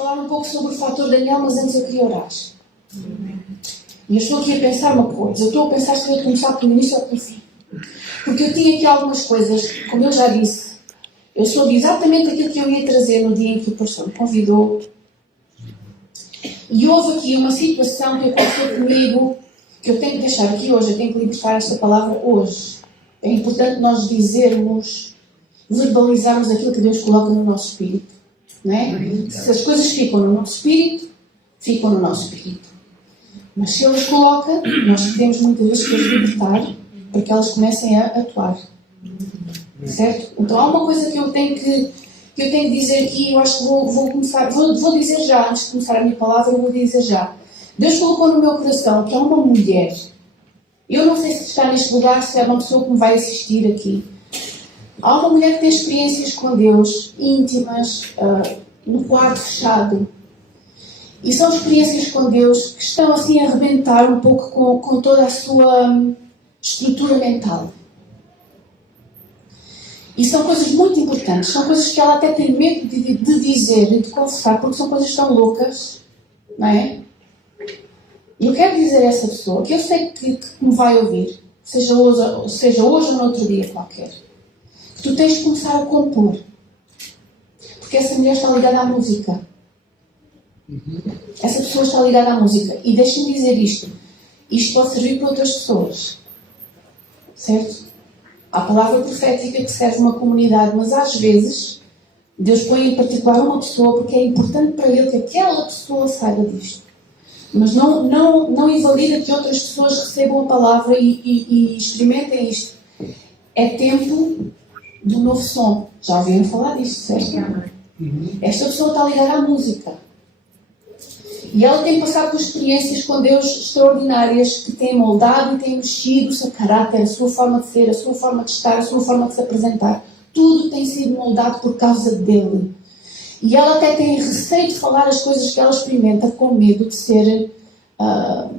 falar um pouco sobre o fator Daniel, mas antes eu queria orar. E eu estou aqui a pensar uma coisa. Eu estou a pensar se eu ia começar pelo início ou pelo fim. Porque eu tinha aqui algumas coisas, como eu já disse, eu soube exatamente aquilo que eu ia trazer no dia em que o pastor me convidou. E houve aqui uma situação que aconteceu comigo, que eu tenho que deixar aqui hoje, eu tenho que libertar esta palavra hoje. É importante nós dizermos, verbalizarmos aquilo que Deus coloca no nosso espírito. Não é? Se as coisas ficam no nosso espírito, ficam no nosso espírito. Mas se Ele as coloca, nós podemos muitas vezes que as libertar para que elas comecem a atuar. Certo? Então há uma coisa que eu tenho que dizer aqui, eu acho que vou começar, vou dizer já, antes de começar a minha palavra, eu vou dizer já. Deus colocou no meu coração que há uma mulher, eu não sei se está neste lugar, se é uma pessoa que me vai assistir aqui. Há uma mulher que tem experiências com Deus, íntimas, no quarto fechado. E são experiências com Deus que estão assim a arrebentar um pouco com toda a sua estrutura mental. E são coisas muito importantes, são coisas que ela até tem medo de dizer e de confessar, porque são coisas tão loucas, não é? E eu quero dizer a essa pessoa, que eu sei que me vai ouvir, seja hoje ou no outro dia qualquer, que tu tens de começar a compor. Porque essa mulher está ligada à música. Essa pessoa está ligada à música. E deixa-me dizer isto pode servir para outras pessoas. Certo? Há a palavra profética que serve uma comunidade, mas às vezes Deus põe em particular uma pessoa porque é importante para Ele que aquela pessoa saiba disto. Mas não invalida que outras pessoas recebam a palavra e experimentem isto. É tempo do novo som. Já ouviram falar disto, certo? Esta pessoa está ligada à música. E ela tem passado por experiências com Deus extraordinárias que têm moldado e têm mexido o seu caráter, a sua forma de ser, a sua forma de estar, a sua forma de se apresentar. Tudo tem sido moldado por causa dele. E ela até tem receio de falar as coisas que ela experimenta com medo de ser... mal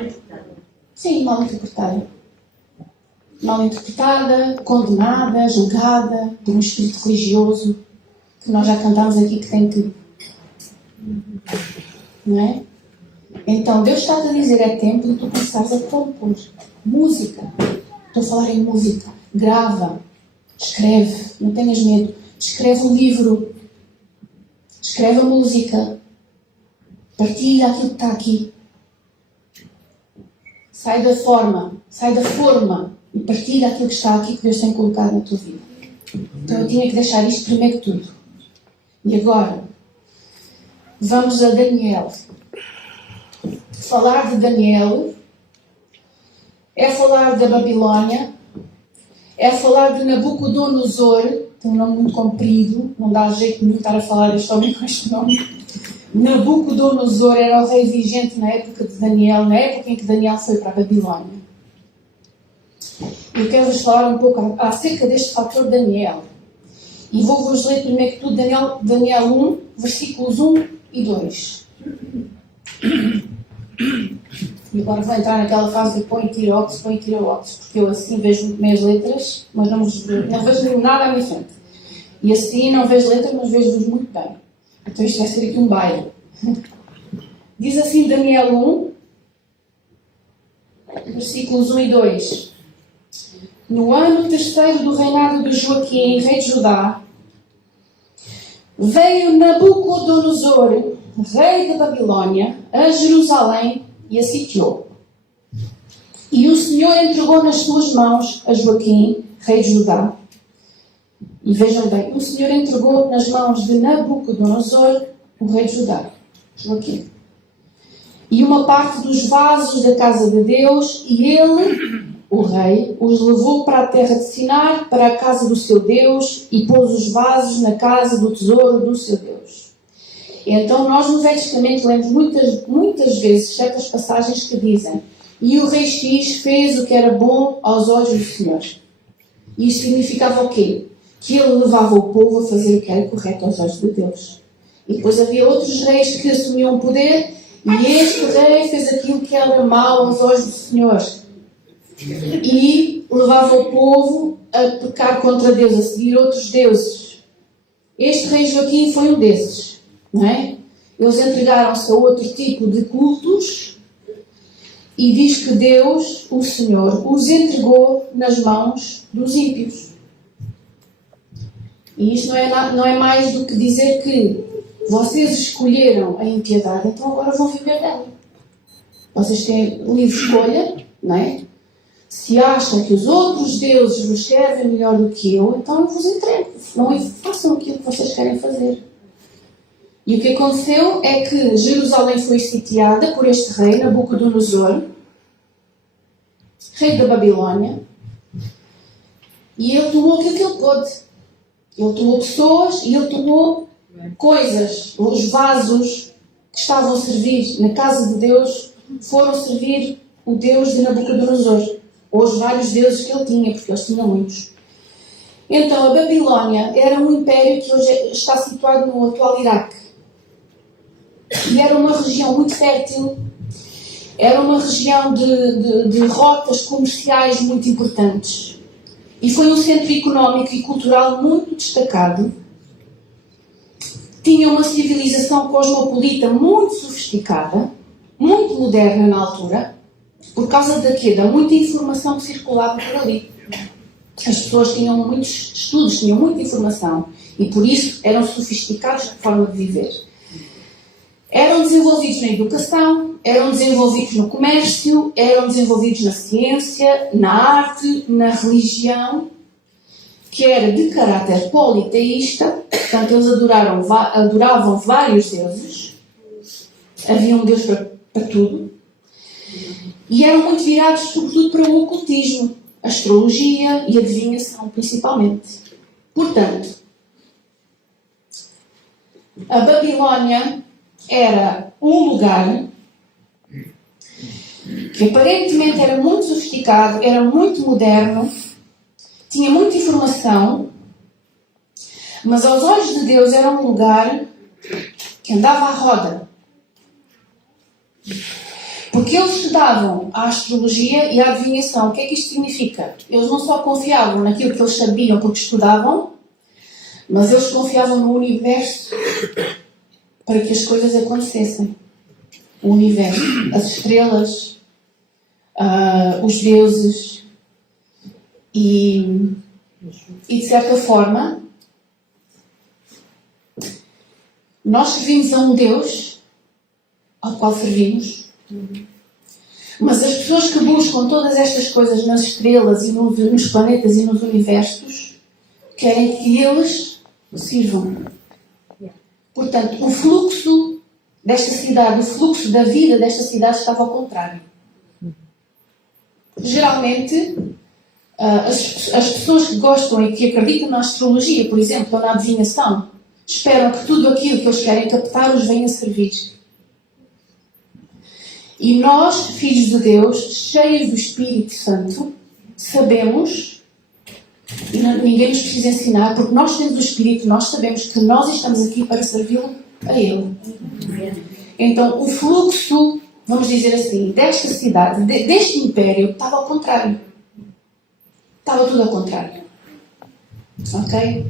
interpretada. Sim, mal interpretada. Mal interpretada, condenada, julgada por um espírito religioso que nós já cantámos aqui que tem tudo. Não é? Então Deus está a dizer, é tempo de tu começares a compor música. Estou a falar em música. Grava, escreve, não tenhas medo. Escreve um livro, escreve a música, partilha aquilo que está aqui. Sai da forma e partilha aquilo que está aqui que Deus tem colocado na tua vida. Então eu tinha que deixar isto primeiro que tudo. E agora, vamos a Daniel. Falar de Daniel é falar da Babilónia, é falar de Nabucodonosor, tem um nome muito comprido, não dá jeito nenhum estar a falar este homem com este nome. Nabucodonosor era o rei vigente na época de Daniel, na época em que Daniel foi para a Babilónia. Eu quero-vos falar um pouco acerca deste fator Daniel. E vou-vos ler primeiro que tudo Daniel 1, versículos 1 e 2. E agora vou entrar naquela fase de põe tira óculos, porque eu assim vejo muito bem as letras, mas não vejo nada à minha frente. E assim não vejo letras, mas vejo-vos muito bem. Então isto vai ser aqui um baile. Diz assim Daniel 1, versículos 1 e 2. No ano terceiro do reinado de Joaquim, rei de Judá, veio Nabucodonosor, rei da Babilónia, a Jerusalém e a sitiou. E o Senhor entregou nas suas mãos a Joaquim, rei de Judá. E vejam bem, o Senhor entregou nas mãos de Nabucodonosor, o rei de Judá, Joaquim. E uma parte dos vasos da casa de Deus, e ele, o rei, os levou para a terra de Sinar, para a casa do seu Deus, e pôs os vasos na casa do tesouro do seu Deus. Então nós no Velho Testamento lemos muitas vezes certas passagens que dizem: e o rei X fez o que era bom aos olhos do Senhor. E isso significava o quê? Que ele levava o povo a fazer o que era correto aos olhos de Deus. E depois havia outros reis que assumiam o poder, e este rei fez aquilo que era mau aos olhos do Senhor. E levava o povo a pecar contra Deus, a seguir outros deuses. Este rei Joaquim foi um desses. não é? Eles entregaram-se a outro tipo de cultos e diz que Deus, o Senhor, os entregou nas mãos dos ímpios. E isto não é mais do que dizer que vocês escolheram a impiedade, então agora vão viver dela. Vocês têm livre escolha, não é? Se acham que os outros deuses vos servem melhor do que eu, então eu vos entrego. Não façam aquilo que vocês querem fazer. E o que aconteceu é que Jerusalém foi sitiada por este rei, Nabucodonosor, rei da Babilónia, e ele tomou aquilo que ele pôde. Ele tomou pessoas e ele tomou coisas. Os vasos que estavam a servir na casa de Deus foram servir o Deus de Nabucodonosor, ou os vários deuses que ele tinha, porque eles tinham muitos. Então, a Babilónia era um império que hoje está situado no atual Iraque. E era uma região muito fértil, era uma região de rotas comerciais muito importantes. E foi um centro económico e cultural muito destacado. Tinha uma civilização cosmopolita muito sofisticada, muito moderna na altura, por causa da quê? Da muita informação que circulava por ali. As pessoas tinham muitos estudos, tinham muita informação e por isso eram sofisticados na forma de viver. Eram desenvolvidos na educação, eram desenvolvidos no comércio, eram desenvolvidos na ciência, na arte, na religião, que era de caráter politeísta, portanto eles adoravam vários deuses, havia um deus para tudo, e eram muito virados sobretudo para o ocultismo, a astrologia e a adivinhação principalmente. Portanto, a Babilónia era um lugar que aparentemente era muito sofisticado, era muito moderno, tinha muita informação, mas aos olhos de Deus era um lugar que andava à roda. Porque eles estudavam a astrologia e a adivinhação. O que é que isto significa? Eles não só confiavam naquilo que eles sabiam porque estudavam, mas eles confiavam no universo para que as coisas acontecessem. O universo, as estrelas, os deuses e de certa forma nós servimos a um Deus ao qual servimos, mas as pessoas que buscam todas estas coisas nas estrelas e nos planetas e nos universos querem que eles sirvam. Portanto, o fluxo desta cidade, o fluxo da vida desta cidade estava ao contrário. Geralmente, as pessoas que gostam e que acreditam na astrologia, por exemplo, ou na adivinhação, esperam que tudo aquilo que eles querem captar os venha servir. E nós, filhos de Deus, cheios do Espírito Santo, sabemos, e ninguém nos precisa ensinar, porque nós temos o Espírito, nós sabemos que nós estamos aqui para servi-lo a Ele. Então, o fluxo, vamos dizer assim, desta cidade, deste império, estava ao contrário. Estava tudo ao contrário. Ok?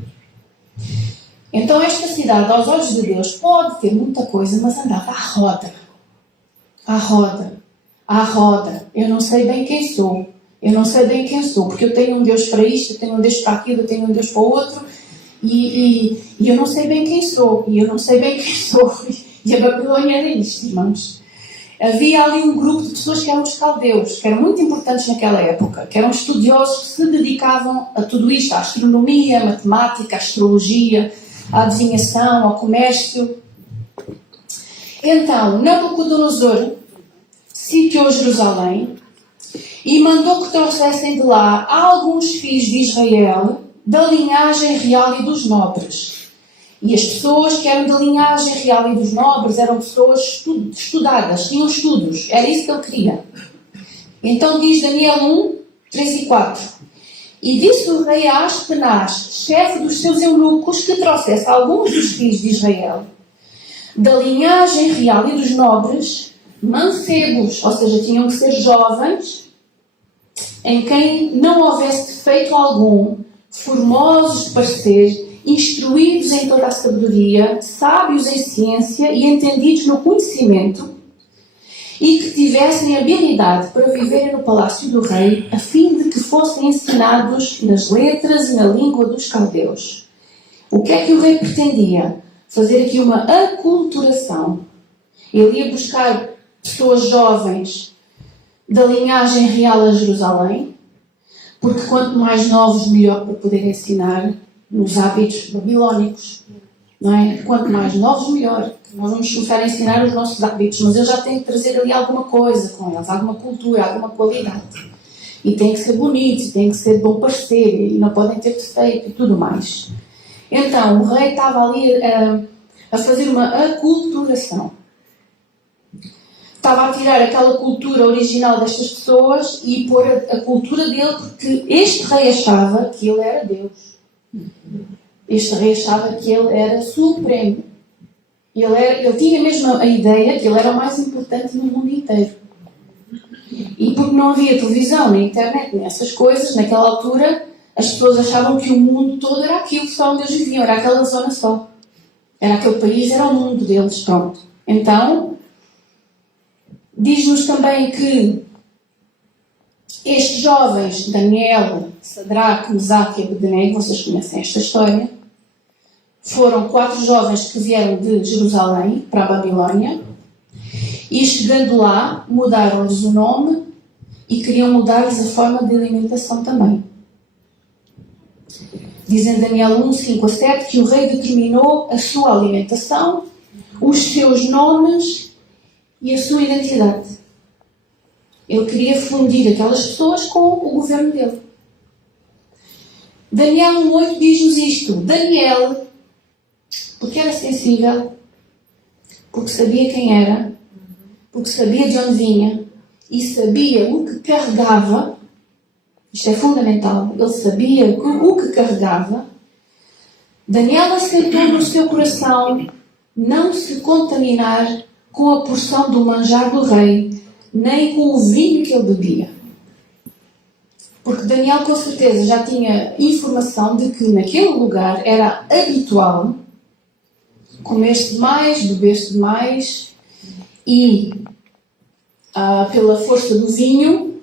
Então, esta cidade, aos olhos de Deus, pode ter muita coisa, mas andava à roda. À roda. À roda. Eu não sei bem quem sou. Eu não sei bem quem sou, porque eu tenho um Deus para isto, eu tenho um Deus para aquilo, eu tenho um Deus para o outro, e eu não sei bem quem sou, e eu não sei bem quem sou. E a Babilónia era isto, irmãos. Havia ali um grupo de pessoas que eram os caldeus, que eram muito importantes naquela época, que eram estudiosos que se dedicavam a tudo isto, à astronomia, à matemática, à astrologia, à adivinhação, ao comércio. Então, Nabucodonosor sitiou Jerusalém e mandou que trouxessem de lá alguns filhos de Israel da linhagem real e dos nobres. E as pessoas que eram da linhagem real e dos nobres eram pessoas estudadas, tinham estudos, era isso que ele queria. Então diz Daniel 1, 3 e 4. E disse o rei a Aspenaz, chefe dos seus eunucos, que trouxesse alguns dos filhos de Israel da linhagem real e dos nobres, mancebos, ou seja, tinham que ser jovens, em quem não houvesse defeito algum, formosos de parecer instruídos em toda a sabedoria, sábios em ciência e entendidos no conhecimento, e que tivessem habilidade para viverem no palácio do rei, a fim de que fossem ensinados nas letras e na língua dos caldeus. O que é que o rei pretendia? Fazer aqui uma aculturação. Ele ia buscar pessoas jovens da linhagem real a Jerusalém, porque quanto mais novos, melhor para poder ensinar nos hábitos babilónicos. Não é? Quanto mais novos, melhor. Nós vamos começar a ensinar os nossos hábitos, mas eles já têm que trazer ali alguma coisa com eles, alguma cultura, alguma qualidade. E têm que ser bonitos, têm que ser bom parecer, e não podem ter defeito e tudo mais. Então, o rei estava ali a fazer uma aculturação. Estava a tirar aquela cultura original destas pessoas e pôr a cultura dele, porque este rei achava que ele era Deus. Este rei achava que ele era supremo. Ele tinha mesmo a ideia que ele era o mais importante no mundo inteiro. E porque não havia televisão, nem internet, nem essas coisas, naquela altura, as pessoas achavam que o mundo todo era aquilo só onde eles viviam, era aquela zona só. Era aquele país, era o mundo deles, pronto. Então, diz-nos também que estes jovens, Daniel, Sadraque, Mesaque e Abednego, vocês conhecem esta história, foram 4 jovens que vieram de Jerusalém para a Babilónia e, chegando lá, mudaram-lhes o nome e queriam mudar-lhes a forma de alimentação também. Diz em Daniel 1, 5 a 7 que o rei determinou a sua alimentação, os seus nomes e a sua identidade. Ele queria fundir aquelas pessoas com o governo dele. Daniel 1,8 diz-nos isto. Daniel, porque era sensível, porque sabia quem era, porque sabia de onde vinha e sabia o que carregava, isto é fundamental, ele sabia o que carregava, Daniel aceitou no seu coração não se contaminar com a porção do manjar do rei, nem com o vinho que ele bebia. Porque Daniel com certeza já tinha informação de que naquele lugar era habitual comer-se demais, beber-se demais e, pela força do vinho,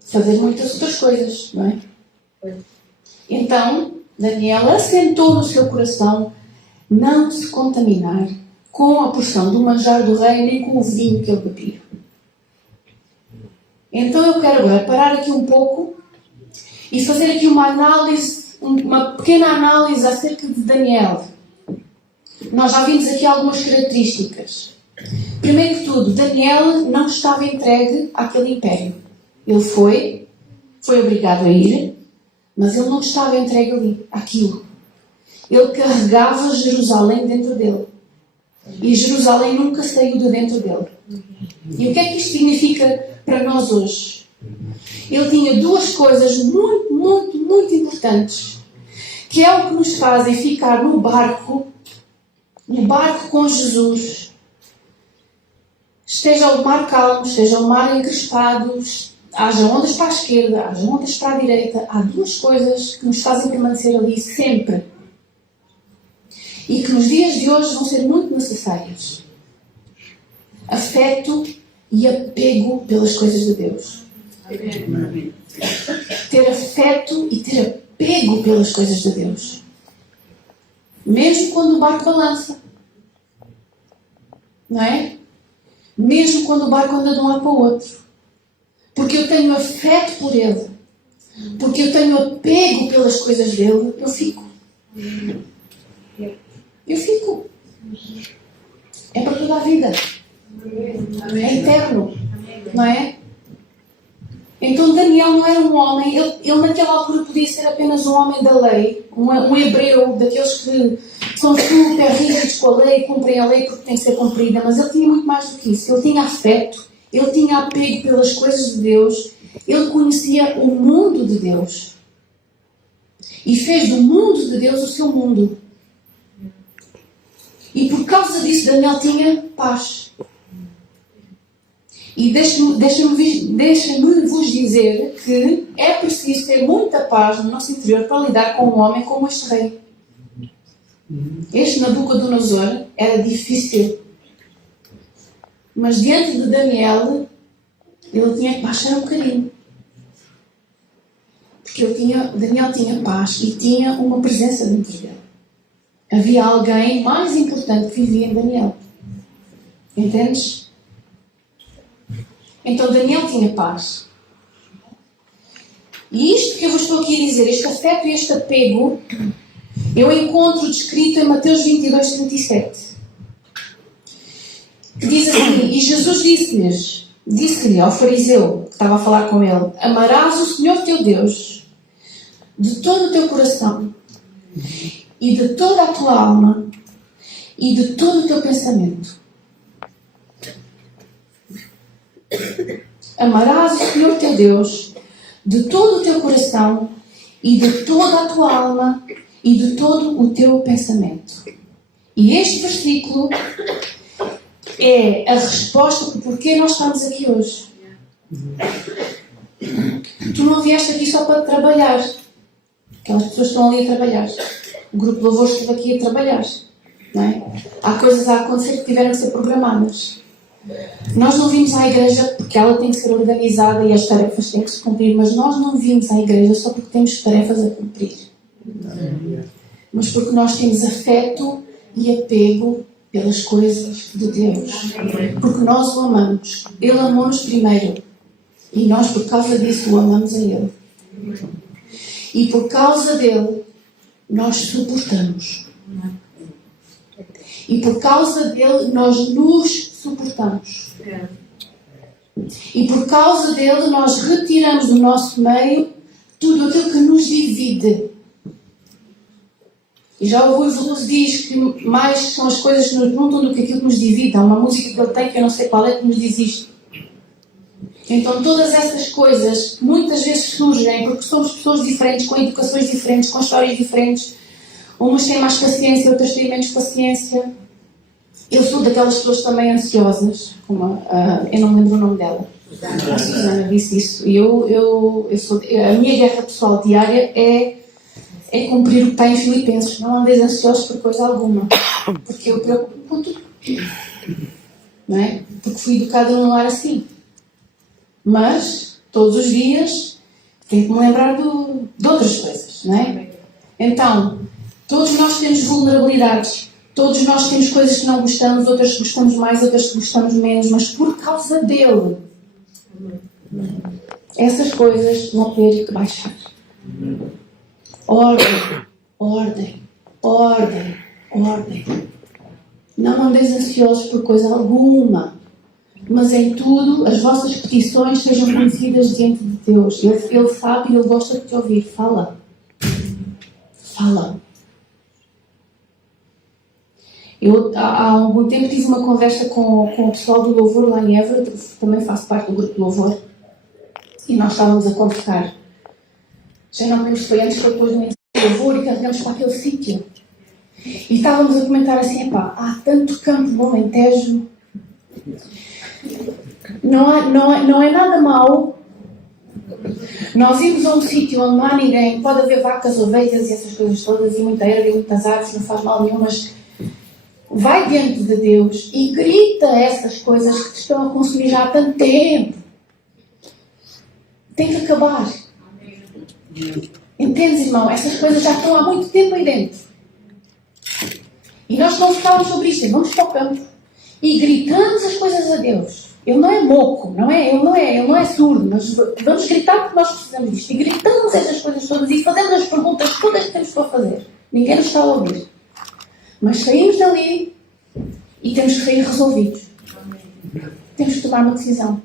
fazer muitas outras coisas, não é? Então, Daniel assentou no seu coração não se contaminar com a porção do manjar do rei, nem com o vinho que ele bebia. Então eu quero agora parar aqui um pouco e fazer aqui uma análise, uma pequena análise acerca de Daniel. Nós já vimos aqui algumas características. Primeiro que tudo, Daniel não estava entregue àquele império. Ele foi obrigado a ir, mas ele não estava entregue ali, àquilo. Ele carregava Jerusalém dentro dele. E Jerusalém nunca saiu de dentro dele. E o que é que isto significa para nós hoje? Ele tinha 2 coisas muito, muito, muito importantes, que é o que nos fazem ficar no barco com Jesus. Esteja o mar calmo, esteja o mar encrespado, haja ondas para a esquerda, haja ondas para a direita. Há 2 coisas que nos fazem permanecer ali sempre. E que nos dias de hoje vão ser muito necessárias. Afeto e apego pelas coisas de Deus. Amém. Ter afeto e ter apego pelas coisas de Deus. Mesmo quando o barco balança. Não é? Mesmo quando o barco anda de um lado para o outro. Porque eu tenho afeto por Ele. Porque eu tenho apego pelas coisas dele, eu fico. Eu fico. É para toda a vida. É eterno. Não é? Então Daniel não era um homem, ele naquela altura podia ser apenas um homem da lei, um hebreu, daqueles que são super rígidos com a lei, cumprem a lei porque tem que ser cumprida, mas ele tinha muito mais do que isso. Ele tinha afeto, ele tinha apego pelas coisas de Deus, ele conhecia o mundo de Deus e fez do mundo de Deus o seu mundo. E por causa disso Daniel tinha paz. E deixa-me vos dizer que é preciso ter muita paz no nosso interior para lidar com um homem como este rei. Este Nabucodonosor era difícil. Mas diante de Daniel, ele tinha que baixar um bocadinho. Porque Daniel tinha paz e tinha uma presença dentro dele. Havia alguém mais importante que vivia em Daniel. Entendes? Então Daniel tinha paz. E isto que eu vos estou aqui a dizer, este afeto e este apego, eu encontro descrito em Mateus 22, 37. Que diz assim: e Jesus disse-lhe ao fariseu que estava a falar com ele: amarás o Senhor teu Deus de todo o teu coração e de toda a tua alma e de todo o teu pensamento. Amarás o Senhor teu Deus de todo o teu coração e de toda a tua alma e de todo o teu pensamento. E este versículo é a resposta do porquê nós estamos aqui hoje. Tu não vieste aqui só para trabalhar. Aquelas pessoas estão ali a trabalhar. O grupo de louvor esteve aqui a trabalhar. Não é? Há coisas a acontecer que tiveram que ser programadas. Nós não vimos à igreja porque ela tem que ser organizada e as tarefas têm que se cumprir, mas nós não vimos à igreja só porque temos tarefas a cumprir. Mas porque nós temos afeto e apego pelas coisas de Deus. Porque nós o amamos. Ele amou-nos primeiro. E nós, por causa disso, o amamos a Ele. E por causa dele, nós suportamos. E por causa dele, nós nos suportamos. E por causa dele, nós retiramos do nosso meio tudo aquilo que nos divide. E já o Rui Veloso diz que mais são as coisas que nos juntam do que aquilo que nos divide. Há uma música que ele tem, que eu não sei qual é, que nos diz isto. Então todas essas coisas muitas vezes surgem porque somos pessoas diferentes, com educações diferentes, com histórias diferentes. Umas têm mais paciência, outras têm menos paciência. Eu sou daquelas pessoas também ansiosas, como eu não me lembro o nome dela. A Susana disse isso. E a minha guerra pessoal diária é cumprir o que está em Filipenses. Não andeis ansiosos por coisa alguma. Porque eu preocupo com tudo. Não é? Porque fui educada num lar assim. Mas, todos os dias, tenho que me lembrar de outras coisas, não é? Então, todos nós temos vulnerabilidades. Todos nós temos coisas que não gostamos, outras que gostamos mais, outras que gostamos menos, mas por causa dele, essas coisas vão ter que baixar. Ordem, ordem, ordem, ordem. Não andeis ansiosos por coisa alguma, mas em tudo as vossas petições sejam conhecidas diante de Deus. Ele sabe e Ele gosta de te ouvir. Fala. Fala. Eu há algum tempo tive uma conversa com o pessoal do louvor lá em Évora, também faço parte do grupo de louvor, e nós estávamos a conversar. Já não me lembro se foi antes ou depois do louvor e carregamos para aquele sítio. E estávamos a comentar assim: epá, há tanto campo no Alentejo. Não é nada mau nós irmos a um sítio onde não há ninguém, pode haver vacas, ovelhas e essas coisas todas, e muita erva e muitas árvores, não faz mal nenhum, mas vai diante de Deus e grita essas coisas que te estão a consumir já há tanto tempo. Tem que acabar. Entendes, irmão? Essas coisas já estão há muito tempo aí dentro. E nós não falamos sobre isto, vamos para o campo e gritamos as coisas a Deus. Ele não é moco, ele não é surdo, mas vamos gritar porque nós precisamos disto. E gritamos essas coisas todas e fazemos as perguntas todas que temos para fazer. Ninguém nos está a ouvir. Mas saímos dali e temos que sair resolvidos. Temos que tomar uma decisão.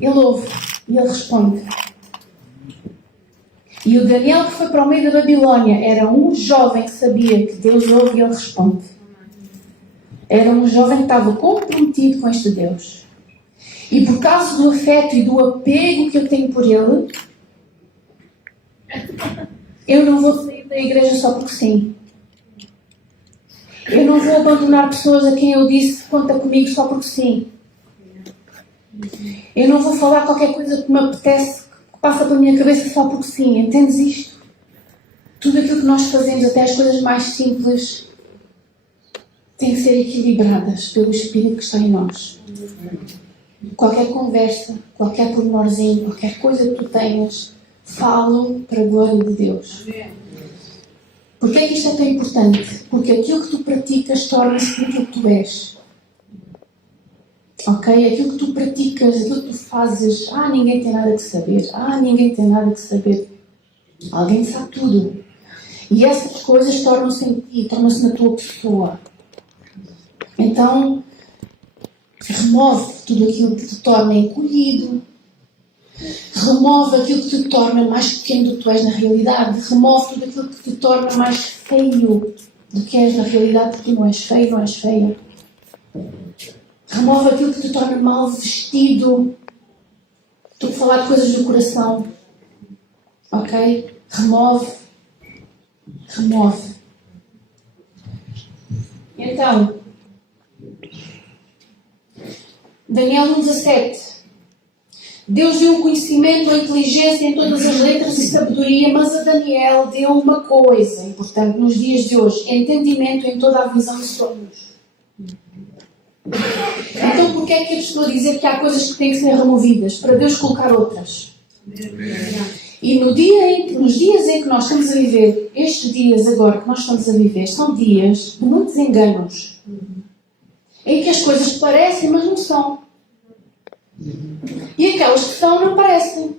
Ele ouve e ele responde. E o Daniel, que foi para o meio da Babilónia, era um jovem que sabia que Deus ouve e ele responde. Era um jovem que estava comprometido com este Deus. E por causa do afeto e do apego que eu tenho por ele, eu não vou sair da igreja só porque sim. Eu não vou abandonar pessoas a quem eu disse conta comigo só porque sim. Eu não vou falar qualquer coisa que me apetece, que passa pela minha cabeça só porque sim. Entendes isto? Tudo aquilo que nós fazemos, até as coisas mais simples, têm que ser equilibradas pelo Espírito que está em nós. Qualquer conversa, qualquer pormenorzinho, qualquer coisa que tu tenhas, falo para a glória de Deus. Porquê é que isto é tão importante? Porque aquilo que tu praticas torna-se aquilo que tu és. Ok? Aquilo que tu praticas, aquilo que tu fazes, ninguém tem nada que saber. Ninguém tem nada que saber. Alguém sabe tudo. E essas coisas tornam-se em ti, tornam-se na tua pessoa. Então, remove tudo aquilo que te torna encolhido. Remove aquilo que te torna mais pequeno do que tu és na realidade. Remove tudo aquilo que te torna mais feio do que és na realidade, porque tu não és feio, não és feia. Remove aquilo que te torna mal vestido. Estou a falar de coisas do coração. Ok? Remove. Então, Daniel 1,17. Deus deu o conhecimento, a inteligência em todas as letras e sabedoria, mas a Daniel deu uma coisa importante nos dias de hoje: entendimento em toda a visão e sonhos. Então, porquê é que eu estou a dizer que há coisas que têm que ser removidas? Para Deus colocar outras. E nos dias em que nós estamos a viver, estes dias agora que nós estamos a viver, são dias de muitos enganos. Em que as coisas parecem, mas não são. E aquelas que são, não parecem.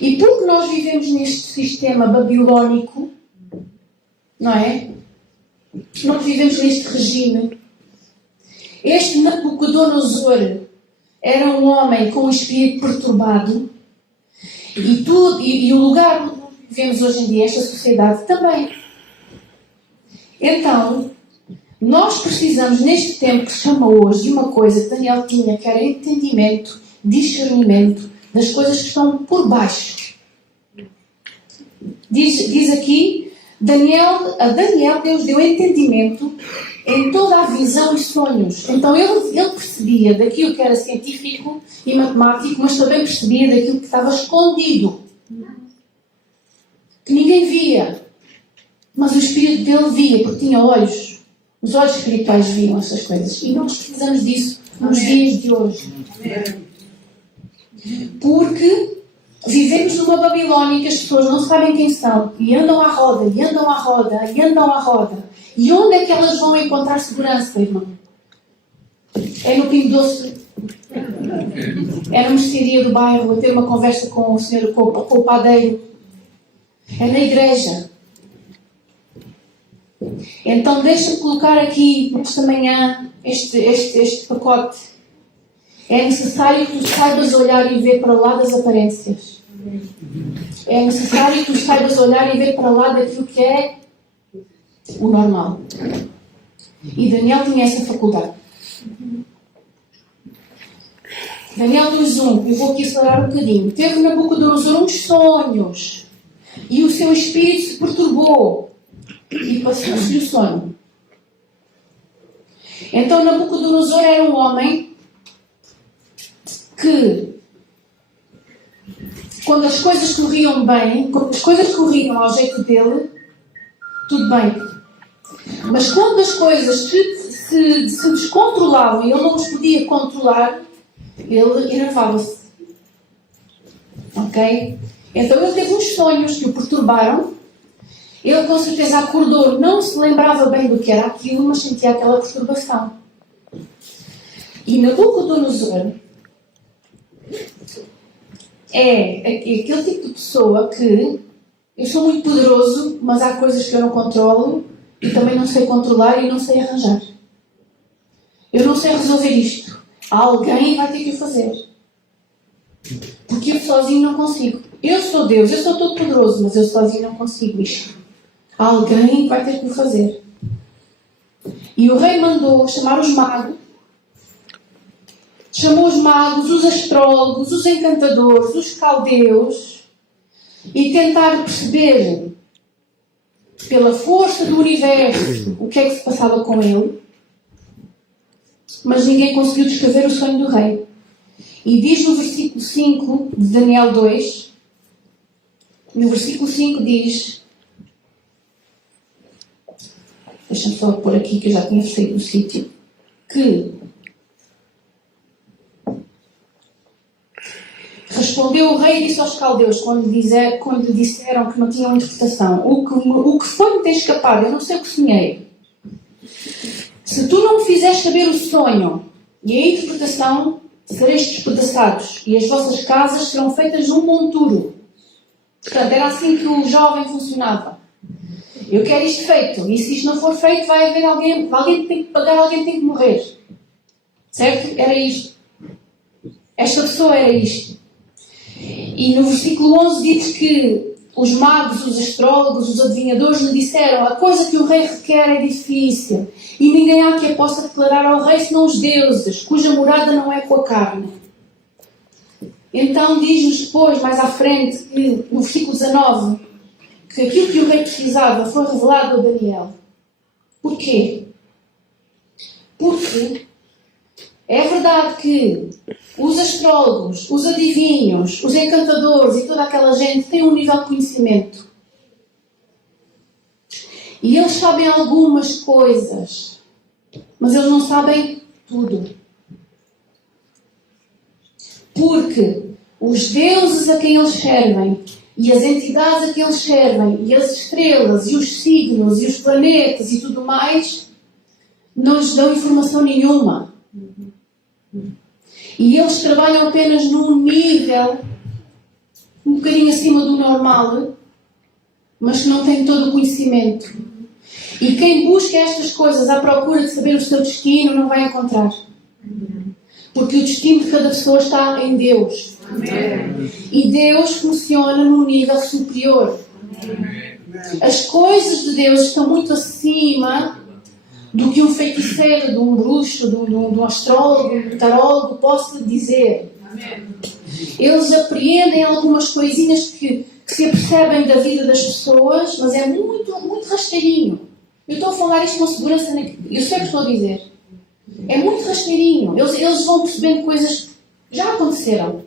E porque nós vivemos neste sistema babilónico, não é? Nós vivemos neste regime. Este Nabucodonosor era um homem com um espírito perturbado. E o lugar onde nós vivemos hoje em dia, esta sociedade, também. Então, nós precisamos, neste tempo que se chama hoje, de uma coisa que Daniel tinha, que era entendimento, discernimento das coisas que estão por baixo. Diz aqui, a Daniel Deus deu entendimento em toda a visão e sonhos. Então ele percebia daquilo que era científico e matemático, mas também percebia daquilo que estava escondido. Que ninguém via. Mas o espírito dele via, porque tinha olhos. Os olhos espirituais viam essas coisas. E nós precisamos disso nos dias de hoje. Porque vivemos numa Babilónia que as pessoas não sabem quem são. E andam à roda, e andam à roda, e andam à roda. E onde é que elas vão encontrar segurança, irmão? É no Pingo Doce? É na mercearia do bairro, a ter uma conversa com o senhor, com o padeiro? É na igreja? Então deixa-me colocar aqui, esta manhã, este pacote. É necessário que tu saibas olhar e ver para lá das aparências. É necessário que tu saibas olhar e ver para lá daquilo que é o normal. E Daniel tinha essa faculdade. Daniel 2:1, eu vou aqui acelerar um bocadinho. Teve Nabucodonosor uns sonhos. E o seu espírito se perturbou. E passou-se o sonho. Então Nabucodonosor era um homem que, quando as coisas corriam bem, quando as coisas corriam ao jeito dele, tudo bem. Mas quando as coisas se descontrolavam e ele não os podia controlar, ele enervava-se. Ok? Então ele teve uns sonhos que o perturbaram. Ele com certeza acordou, não se lembrava bem do que era aquilo, mas sentia aquela perturbação. E Nabucodonosor é aquele tipo de pessoa que eu sou muito poderoso, mas há coisas que eu não controlo e também não sei controlar e não sei arranjar. Eu não sei resolver isto. Alguém vai ter que o fazer. Porque eu sozinho não consigo. Eu sou Deus, eu sou todo poderoso, mas eu sozinho não consigo isto. Alguém vai ter que o fazer. E o rei mandou chamar os magos. Chamou os magos, os astrólogos, os encantadores, os caldeus e tentar perceber pela força do universo o que é que se passava com ele. Mas ninguém conseguiu descrever o sonho do rei. E diz no versículo 5 de Daniel 2, no versículo 5 diz: deixa-me só pôr aqui que eu já tinha saído do sítio, que respondeu o rei e disse aos caldeus, quando lhe disseram que não tinham interpretação: o que foi me ter escapado? Eu não sei o que sonhei. Se tu não me fizeres saber o sonho e a interpretação, sereis despedaçados, e as vossas casas serão feitas num monturo. Portanto, era assim que o jovem funcionava. Eu quero isto feito, e se isto não for feito, vai haver alguém tem que pagar, alguém tem que morrer. Certo? Era isto. Esta pessoa era isto. E no versículo 11 diz que os magos, os astrólogos, os adivinhadores lhe disseram: a coisa que o rei requer é difícil, e ninguém há que a possa declarar ao rei senão os deuses, cuja morada não é com a carne. Então diz-nos depois, mais à frente, que, no versículo 19, que aquilo que o rei precisava foi revelado a Daniel. Porquê? Porque é verdade que os astrólogos, os adivinhos, os encantadores e toda aquela gente têm um nível de conhecimento. E eles sabem algumas coisas, mas eles não sabem tudo. Porque os deuses a quem eles servem, e as entidades a quem eles servem, e as estrelas, e os signos, e os planetas e tudo mais, não lhes dão informação nenhuma. E eles trabalham apenas num nível um bocadinho acima do normal, mas que não têm todo o conhecimento. E quem busca estas coisas à procura de saber o seu destino não vai encontrar. Porque o destino de cada pessoa está em Deus. Amém. E Deus funciona num nível superior. Amém. As coisas de Deus estão muito acima do que um feiticeiro, de um bruxo, de um astrólogo, de um tarólogo possa dizer. Amém. Eles apreendem algumas coisinhas que se apercebem da vida das pessoas, mas é muito, muito rasteirinho. Eu estou a falar isto com segurança, eu sei o que estou a dizer. É muito rasteirinho. Eles vão percebendo coisas que já aconteceram.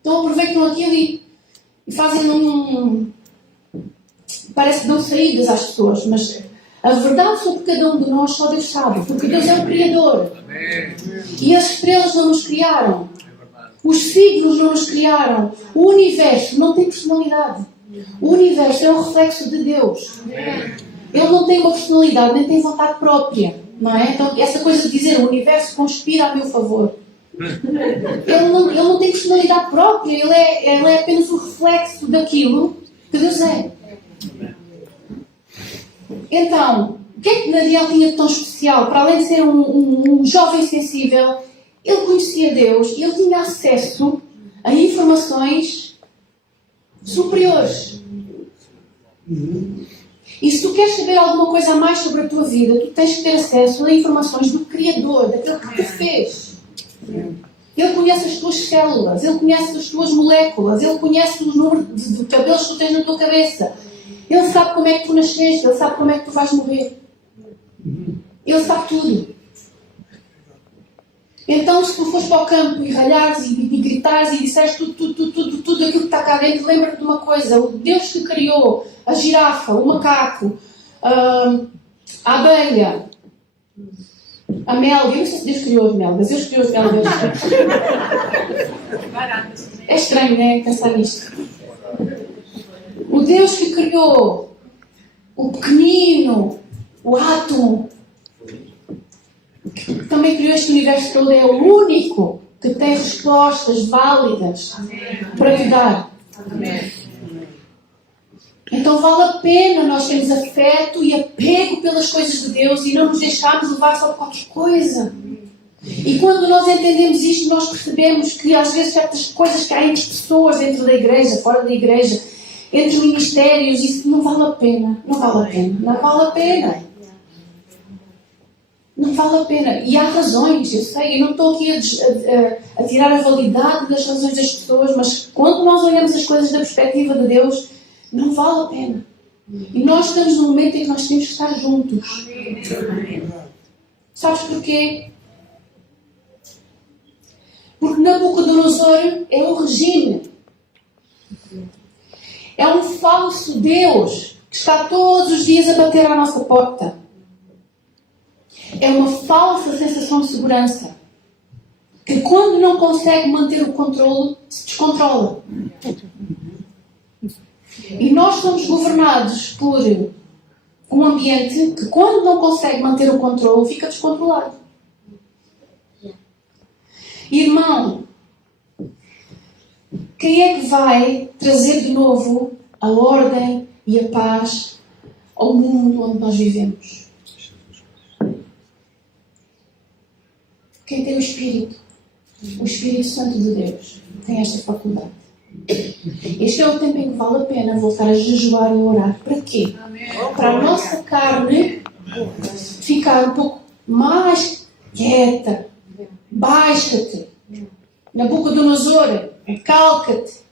Então aproveitam aquilo e fazem parece que dão saídas às pessoas, mas a verdade sobre cada um de nós só Deus sabe, porque Deus é o Criador. E as estrelas não nos criaram. Os signos não nos criaram. O universo não tem personalidade. O universo é o reflexo de Deus. Ele não tem uma personalidade, nem tem vontade própria. Não é? Então, essa coisa de dizer o universo conspira a meu favor. Ele não tem personalidade própria. Ele é apenas o reflexo daquilo que Deus é. Então, o que é que Daniel tinha de tão especial? Para além de ser um jovem sensível, ele conhecia Deus e ele tinha acesso a informações superiores. E se tu queres saber alguma coisa a mais sobre a tua vida, tu tens que ter acesso a informações do Criador, daquele que te fez. Ele conhece as tuas células, ele conhece as tuas moléculas, ele conhece os números de cabelos que tu tens na tua cabeça. Ele sabe como é que tu nasceste, ele sabe como é que tu vais morrer. Ele sabe tudo. Então, se tu fores para o campo e ralhares e gritares e disseres tudo aquilo que está cá dentro, lembra-te de uma coisa: o Deus que criou a girafa, o macaco, a abelha, a melga. Eu não sei se Deus criou as melgas, Deus criou as melgas. É estranho, não é? Pensar nisto. O Deus que criou o pequenino, o átomo, que também criou este universo todo, é o único que tem respostas válidas para te dar. Então vale a pena nós termos afeto e apego pelas coisas de Deus e não nos deixarmos levar só por qualquer coisa. E quando nós entendemos isto, nós percebemos que às vezes certas coisas que há entre pessoas, dentro da igreja, fora da igreja, entre ministérios, isso não vale a pena. Não vale a pena. Não vale a pena. Não vale a pena. E há razões, eu sei. Eu não estou aqui a tirar a validade das razões das pessoas, mas quando nós olhamos as coisas da perspectiva de Deus, não vale a pena. E nós estamos num momento em que nós temos que estar juntos. Sabes porquê? Porque Nabucodonosor é um regime. É um falso Deus que está todos os dias a bater à nossa porta. É uma falsa sensação de segurança. Que quando não consegue manter o controle, se descontrola. E nós somos governados por um ambiente que quando não consegue manter o controle, fica descontrolado. Irmão, quem é que vai trazer de novo a ordem e a paz ao mundo onde nós vivemos? Quem tem o Espírito Santo de Deus, tem esta faculdade. Este é o tempo em que vale a pena voltar a jejuar e orar. Para quê? Para a nossa carne ficar um pouco mais quieta. Baixa-te. Nabucodonosor, calca-te.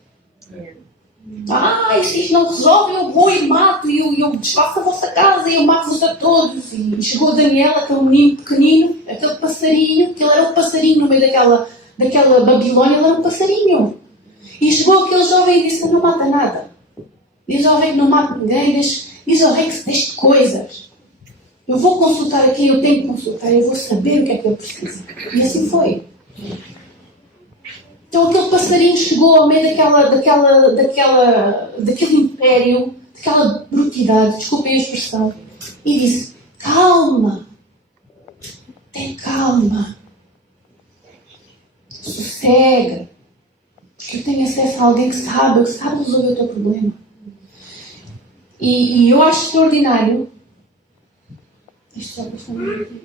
Isto não resolve, eu vou e mato, e eu desfaço a vossa casa, e eu mato-vos a todos. E chegou Daniel, aquele menino pequenino, aquele passarinho, que ele era um passarinho no meio daquela Babilónia, ele era um passarinho. E chegou aquele jovem e disse: não mata nada. Diz ao rei que não mata ninguém, diz ao rei que se deixe de coisas. Eu vou consultar a quem eu tenho que consultar, eu vou saber o que é que ele precisa. E assim foi. Então aquele passarinho chegou ao meio daquele império, daquela brutalidade, desculpem a expressão, e disse: calma, tem calma, sossega, porque eu tenho acesso a alguém que sabe resolver o teu problema. E eu acho extraordinário. Isto já passou muito.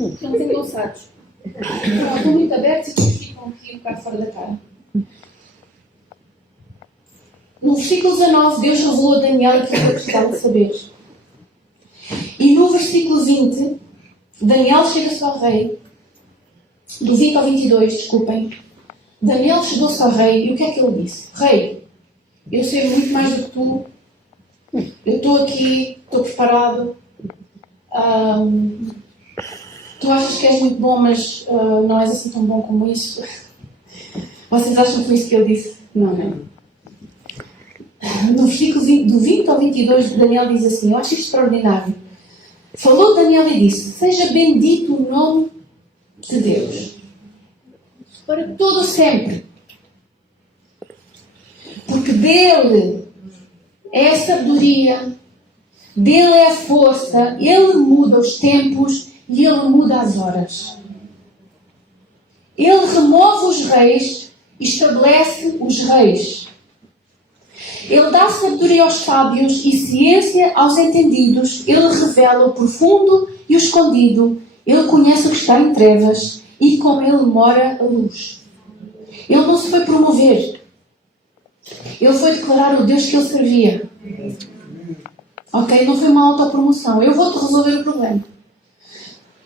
Estão desengonçados. Estão muito abertos e depois ficam aqui um bocado fora da cara. No versículo 19, Deus revelou a Daniel aquilo que ele precisava de saber. E no versículo 20, Daniel chega-se ao rei. Do 20 ao 22, desculpem. Daniel chegou-se ao rei e o que é que ele disse? Rei, eu sei muito mais do que tu. Eu estou aqui, estou preparado. Tu achas que és muito bom, mas não és assim tão bom como isso. Vocês acham que foi isso que ele disse? Não. No versículo do 20 ao 22, Daniel diz assim: eu acho isto extraordinário. Falou Daniel e disse: seja bendito o nome de Deus para todo sempre, porque dele é a sabedoria, dele é a força, ele muda os tempos e ele muda as horas. Ele remove os reis e estabelece os reis. Ele dá sabedoria aos sábios e ciência aos entendidos. Ele revela o profundo e o escondido. Ele conhece o que está em trevas e com ele mora a luz. Ele não se foi promover. Ele foi declarar o Deus que ele servia. Ok? Não foi uma autopromoção. Eu vou-te resolver o problema.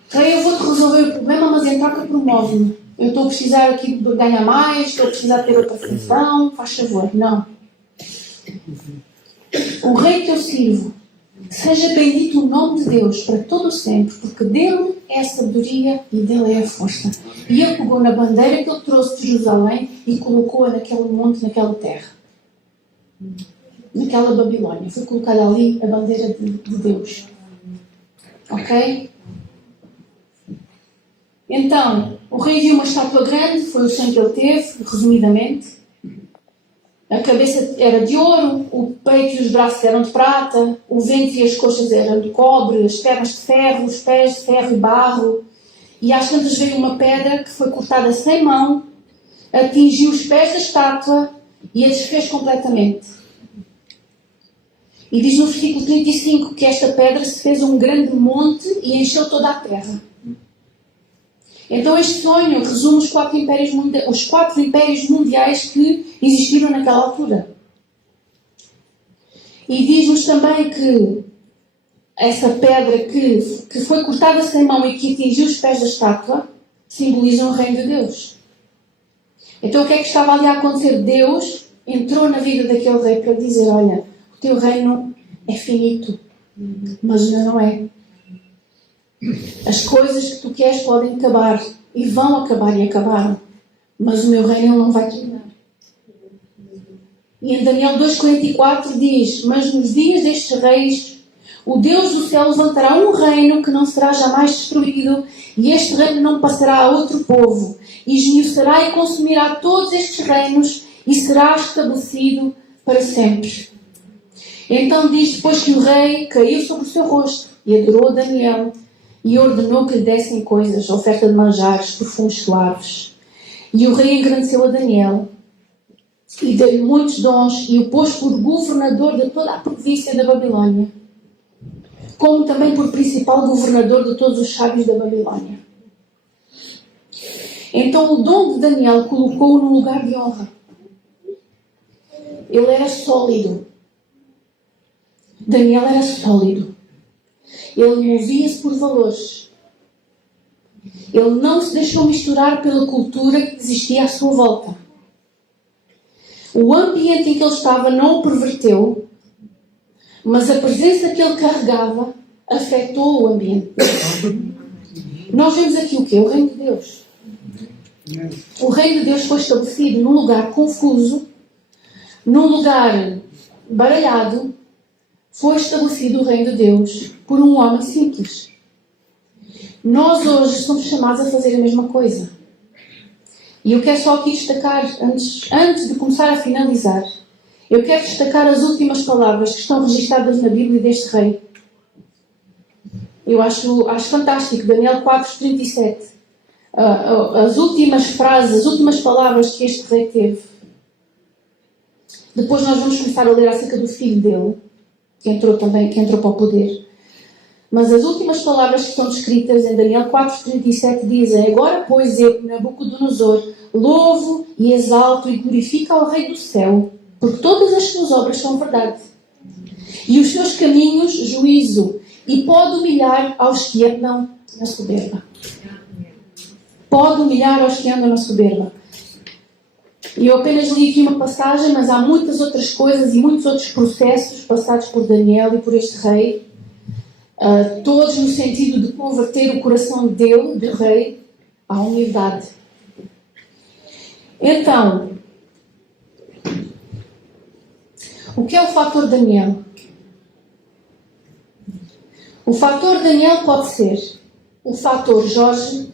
Ok? Eu vou-te resolver o problema, mas em troca promove-me. Eu estou a precisar aqui de ganhar mais, estou a precisar de ter outra função, faz favor. Não. O rei que eu sirvo, seja bendito o nome de Deus para todo o sempre, porque dele é a sabedoria e dele é a força. E ele pegou na bandeira que ele trouxe de Jerusalém e colocou-a naquele monte, naquela terra. Naquela Babilónia. Foi colocada ali a bandeira de Deus. Ok? Então, o rei viu uma estátua grande, foi o sonho que ele teve, resumidamente. A cabeça era de ouro, o peito e os braços eram de prata, o ventre e as coxas eram de cobre, as pernas de ferro, os pés de ferro e barro. E às tantas veio uma pedra que foi cortada sem mão, atingiu os pés da estátua e a desfez completamente. E diz no versículo 35 que esta pedra se fez um grande monte e encheu toda a terra. Então este sonho resume os quatro impérios mundiais que existiram naquela altura. E diz-nos também que essa pedra que foi cortada sem mão e que atingiu os pés da estátua simboliza o reino de Deus. Então o que é que estava ali a acontecer? Deus entrou na vida daquele rei para dizer: olha, o teu reino é finito, mas o meu não é. As coisas que tu queres podem acabar e vão acabar e acabaram, mas o meu reino não vai terminar. E em Daniel 2,44 diz: mas nos dias destes reis, o Deus do céu levantará um reino que não será jamais destruído, e este reino não passará a outro povo, e esmiuçará e consumirá todos estes reinos, e será estabelecido para sempre. Então diz, depois que o rei caiu sobre o seu rosto, e adorou Daniel, e ordenou que lhe dessem coisas, oferta de manjares, perfumes suaves. E o rei engrandeceu a Daniel, e deu-lhe muitos dons, e o pôs por governador de toda a província da Babilônia, como também por principal governador de todos os sábios da Babilônia. Então o dom de Daniel colocou-o num lugar de honra. Ele era sólido. Daniel era sólido. Ele movia-se por valores. Ele não se deixou misturar pela cultura que existia à sua volta. O ambiente em que ele estava não o perverteu, mas a presença que ele carregava afetou o ambiente. Nós vemos aqui o quê? O reino de Deus. O reino de Deus foi estabelecido num lugar confuso, num lugar baralhado. Foi estabelecido o reino de Deus por um homem simples. Nós hoje somos chamados a fazer a mesma coisa. E eu quero só aqui destacar, antes de começar a finalizar, eu quero destacar as últimas palavras que estão registadas na Bíblia deste rei. Eu acho fantástico, Daniel 4:37. As últimas frases, as últimas palavras que este rei teve. Depois nós vamos começar a ler acerca do filho dele, que entrou para o poder. Mas as últimas palavras que estão descritas em Daniel 4:37 dizem: agora, pois, eu, Nabucodonosor, louvo e exalto e glorifico ao Rei do céu, porque todas as suas obras são verdade, e os seus caminhos, juízo, e pode humilhar aos que andam na soberba. Pode humilhar aos que andam na soberba. E eu apenas li aqui uma passagem, mas há muitas outras coisas e muitos outros processos passados por Daniel e por este rei, todos no sentido de converter o coração dele, do rei, à humildade. Então, o que é o fator Daniel? O fator Daniel pode ser o fator Jorge,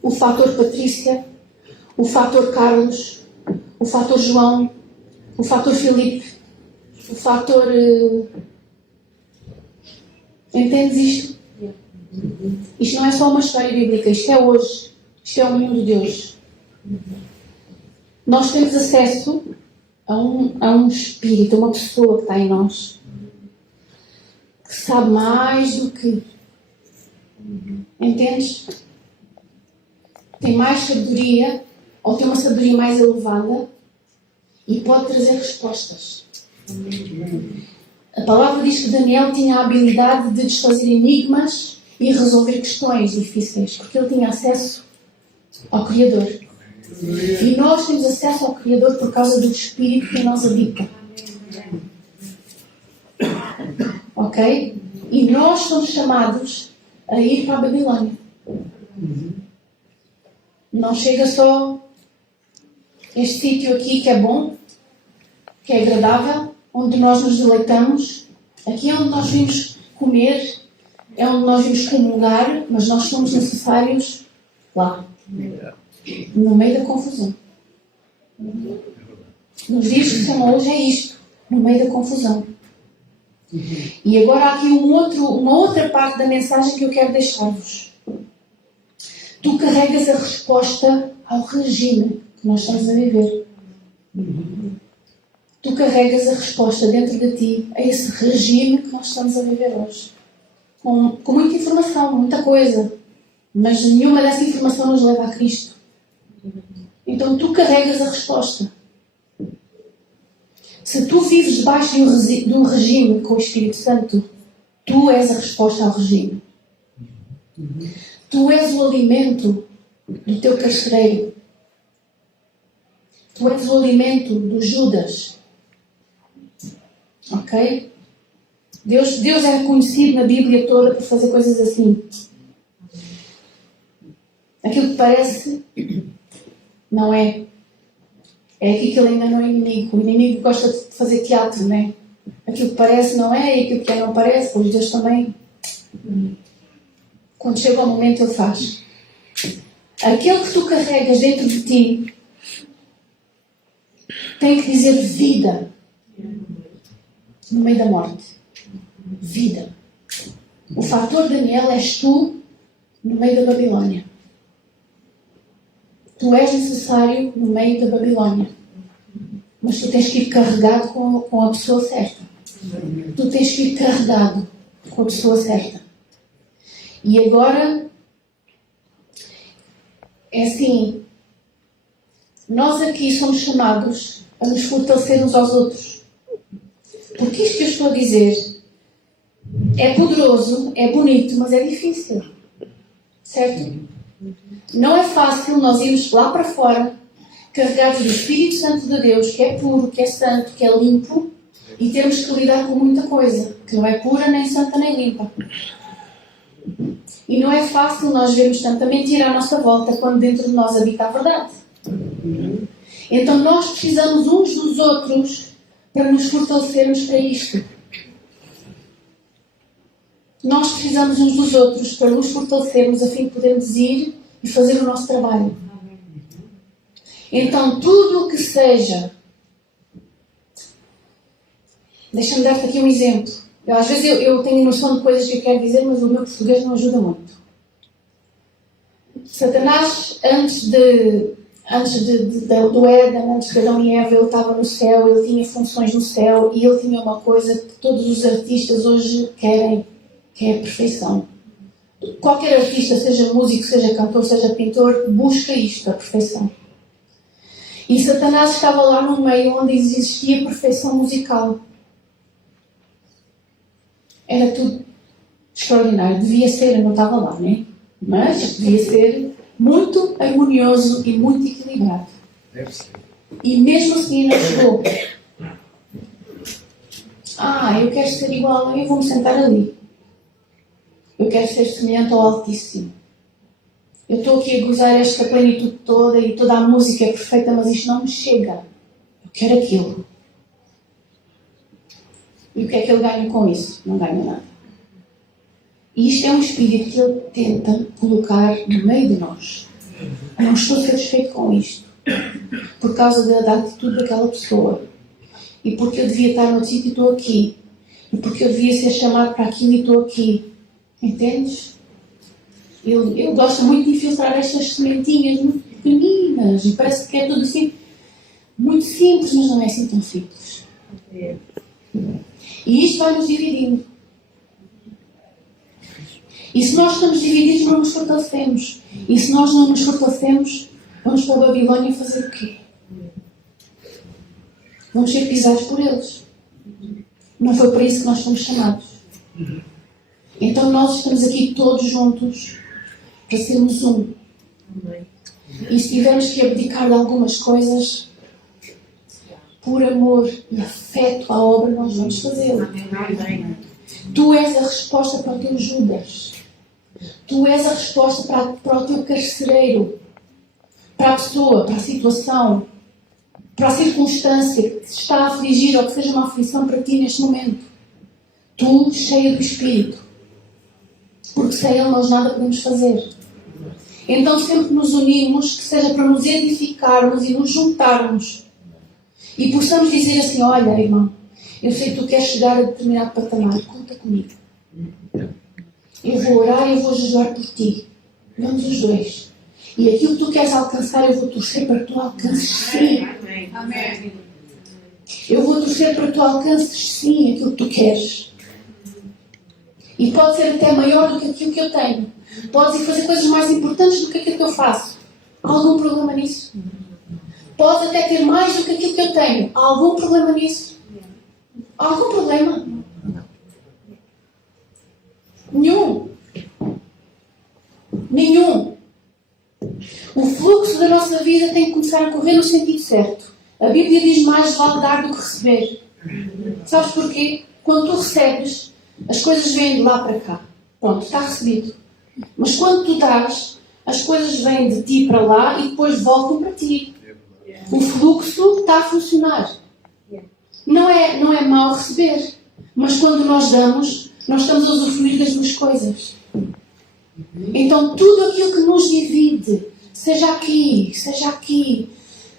o fator Patrícia, o fator Carlos, o fator João, o fator Filipe, o fator... Entendes isto? Isto não é só uma história bíblica, isto é hoje. Isto é o mundo de hoje. Nós temos acesso a um espírito, a uma pessoa que está em nós, que sabe mais do que... Entendes? Tem mais sabedoria, ou tem uma sabedoria mais elevada, e pode trazer respostas. A palavra diz que Daniel tinha a habilidade de desfazer enigmas e resolver questões difíceis, porque ele tinha acesso ao Criador. E nós temos acesso ao Criador por causa do Espírito que em nós habita. Ok? E nós somos chamados a ir para a Babilônia. Não chega só este sítio aqui que é bom, que é agradável, onde nós nos deleitamos. Aqui é onde nós vimos comer, é onde nós vimos comungar, mas nós somos necessários lá, no meio da confusão. Nos dias que são hoje é isto, no meio da confusão. E agora há aqui uma outra parte da mensagem que eu quero deixar-vos. Tu carregas a resposta ao regime que nós estamos a viver. Tu carregas a resposta dentro de ti a esse regime que nós estamos a viver hoje. Com muita informação, muita coisa. Mas nenhuma dessa informação nos leva a Cristo. Então tu carregas a resposta. Se tu vives debaixo de um regime com o Espírito Santo, tu és a resposta ao regime. Tu és o alimento do teu carcereiro. Tu és o alimento do Judas. Ok? Deus é reconhecido na Bíblia toda por fazer coisas assim. Aquilo que parece, não é. É aqui que ele enganou o inimigo. O inimigo gosta de fazer teatro, não é? Aquilo que parece não é, e aquilo que não parece, pois Deus também, quando chega o momento, Ele faz. Aquele que tu carregas dentro de ti tem que dizer vida no meio da morte. Vida. O fator Daniel és tu no meio da Babilónia. Tu és necessário no meio da Babilónia. Mas tu tens que ir carregado com a pessoa certa. Tu tens que ir carregado com a pessoa certa. E agora, é assim, nós aqui somos chamados a nos fortalecer uns aos outros. Porque isto que eu estou a dizer é poderoso, é bonito, mas é difícil. Certo? Não é fácil nós irmos lá para fora, carregados do Espírito Santo de Deus, que é puro, que é santo, que é limpo, e temos que lidar com muita coisa, que não é pura, nem santa, nem limpa. E não é fácil nós vermos tanta mentira à nossa volta quando dentro de nós habita a verdade. Então nós precisamos uns dos outros para nos fortalecermos para isto. Nós precisamos uns dos outros para nos fortalecermos a fim de podermos ir e fazer o nosso trabalho. Então tudo o que seja... Deixa-me dar-te aqui um exemplo. Às vezes eu tenho noção de coisas que eu quero dizer, mas o meu português não ajuda muito. Satanás, antes do Éden, antes de Adão e Eva, ele estava no céu, ele tinha funções no céu e ele tinha uma coisa que todos os artistas hoje querem, que é a perfeição. Qualquer artista, seja músico, seja cantor, seja pintor, busca isto, a perfeição. E Satanás estava lá no meio onde existia perfeição musical. Era tudo extraordinário. Devia ser, eu não estava lá, né? Mas devia ser muito harmonioso e muito equilibrado. E mesmo assim não chegou. Eu quero ser igual, eu vou-me sentar ali. Eu quero ser semelhante ao Altíssimo. Eu estou aqui a gozar esta plenitude toda e toda a música é perfeita, mas isto não me chega. Eu quero aquilo. E o que é que ele ganha com isso? Não ganha nada. E isto é um espírito que ele tenta colocar no meio de nós. Eu não estou satisfeito com isto. Por causa da atitude daquela pessoa. E porque eu devia estar no sítio e estou aqui. E porque eu devia ser chamado para aquilo e estou aqui. Entendes? Ele gosta muito de infiltrar estas sementinhas muito pequeninas. E parece que é tudo assim, muito simples, mas não é assim tão simples. E isto vai nos dividindo. E se nós estamos divididos, não nos fortalecemos. E se nós não nos fortalecemos, vamos para a Babilónia fazer o quê? Vamos ser pisados por eles. Não foi para isso que nós fomos chamados. Então nós estamos aqui todos juntos para sermos um. E se tivermos que abdicar de algumas coisas, por amor e afeto à obra, nós vamos fazê-lo. Tu és a resposta para o teu Judas. Tu és a resposta para o teu carcereiro. Para a pessoa, para a situação, para a circunstância que te está a afligir ou que seja uma aflição para ti neste momento. Tu, cheia do Espírito. Porque sem Ele nós nada podemos fazer. Então sempre nos unirmos, que seja para nos edificarmos e nos juntarmos. E possamos dizer assim, olha irmão, eu sei que tu queres chegar a determinado patamar, conta comigo. Eu vou orar e eu vou jejuar por ti. Vamos os dois. E aquilo que tu queres alcançar, eu vou torcer para que tu alcances sim. Amém. Eu vou torcer para que tu alcances sim aquilo que tu queres. E pode ser até maior do que aquilo que eu tenho. Podes ir fazer coisas mais importantes do que aquilo que eu faço. Há algum problema nisso? Podes até ter mais do que aquilo que eu tenho. Há algum problema nisso? Há algum problema? Nenhum. Nenhum. O fluxo da nossa vida tem que começar a correr no sentido certo. A Bíblia diz mais vale dar do que receber. Sabes porquê? Quando tu recebes, as coisas vêm de lá para cá. Pronto, está recebido. Mas quando tu dás, as coisas vêm de ti para lá e depois voltam para ti. O fluxo está a funcionar. Não é mau receber, mas quando nós damos, nós estamos a usufruir das duas coisas. Então tudo aquilo que nos divide, seja aqui,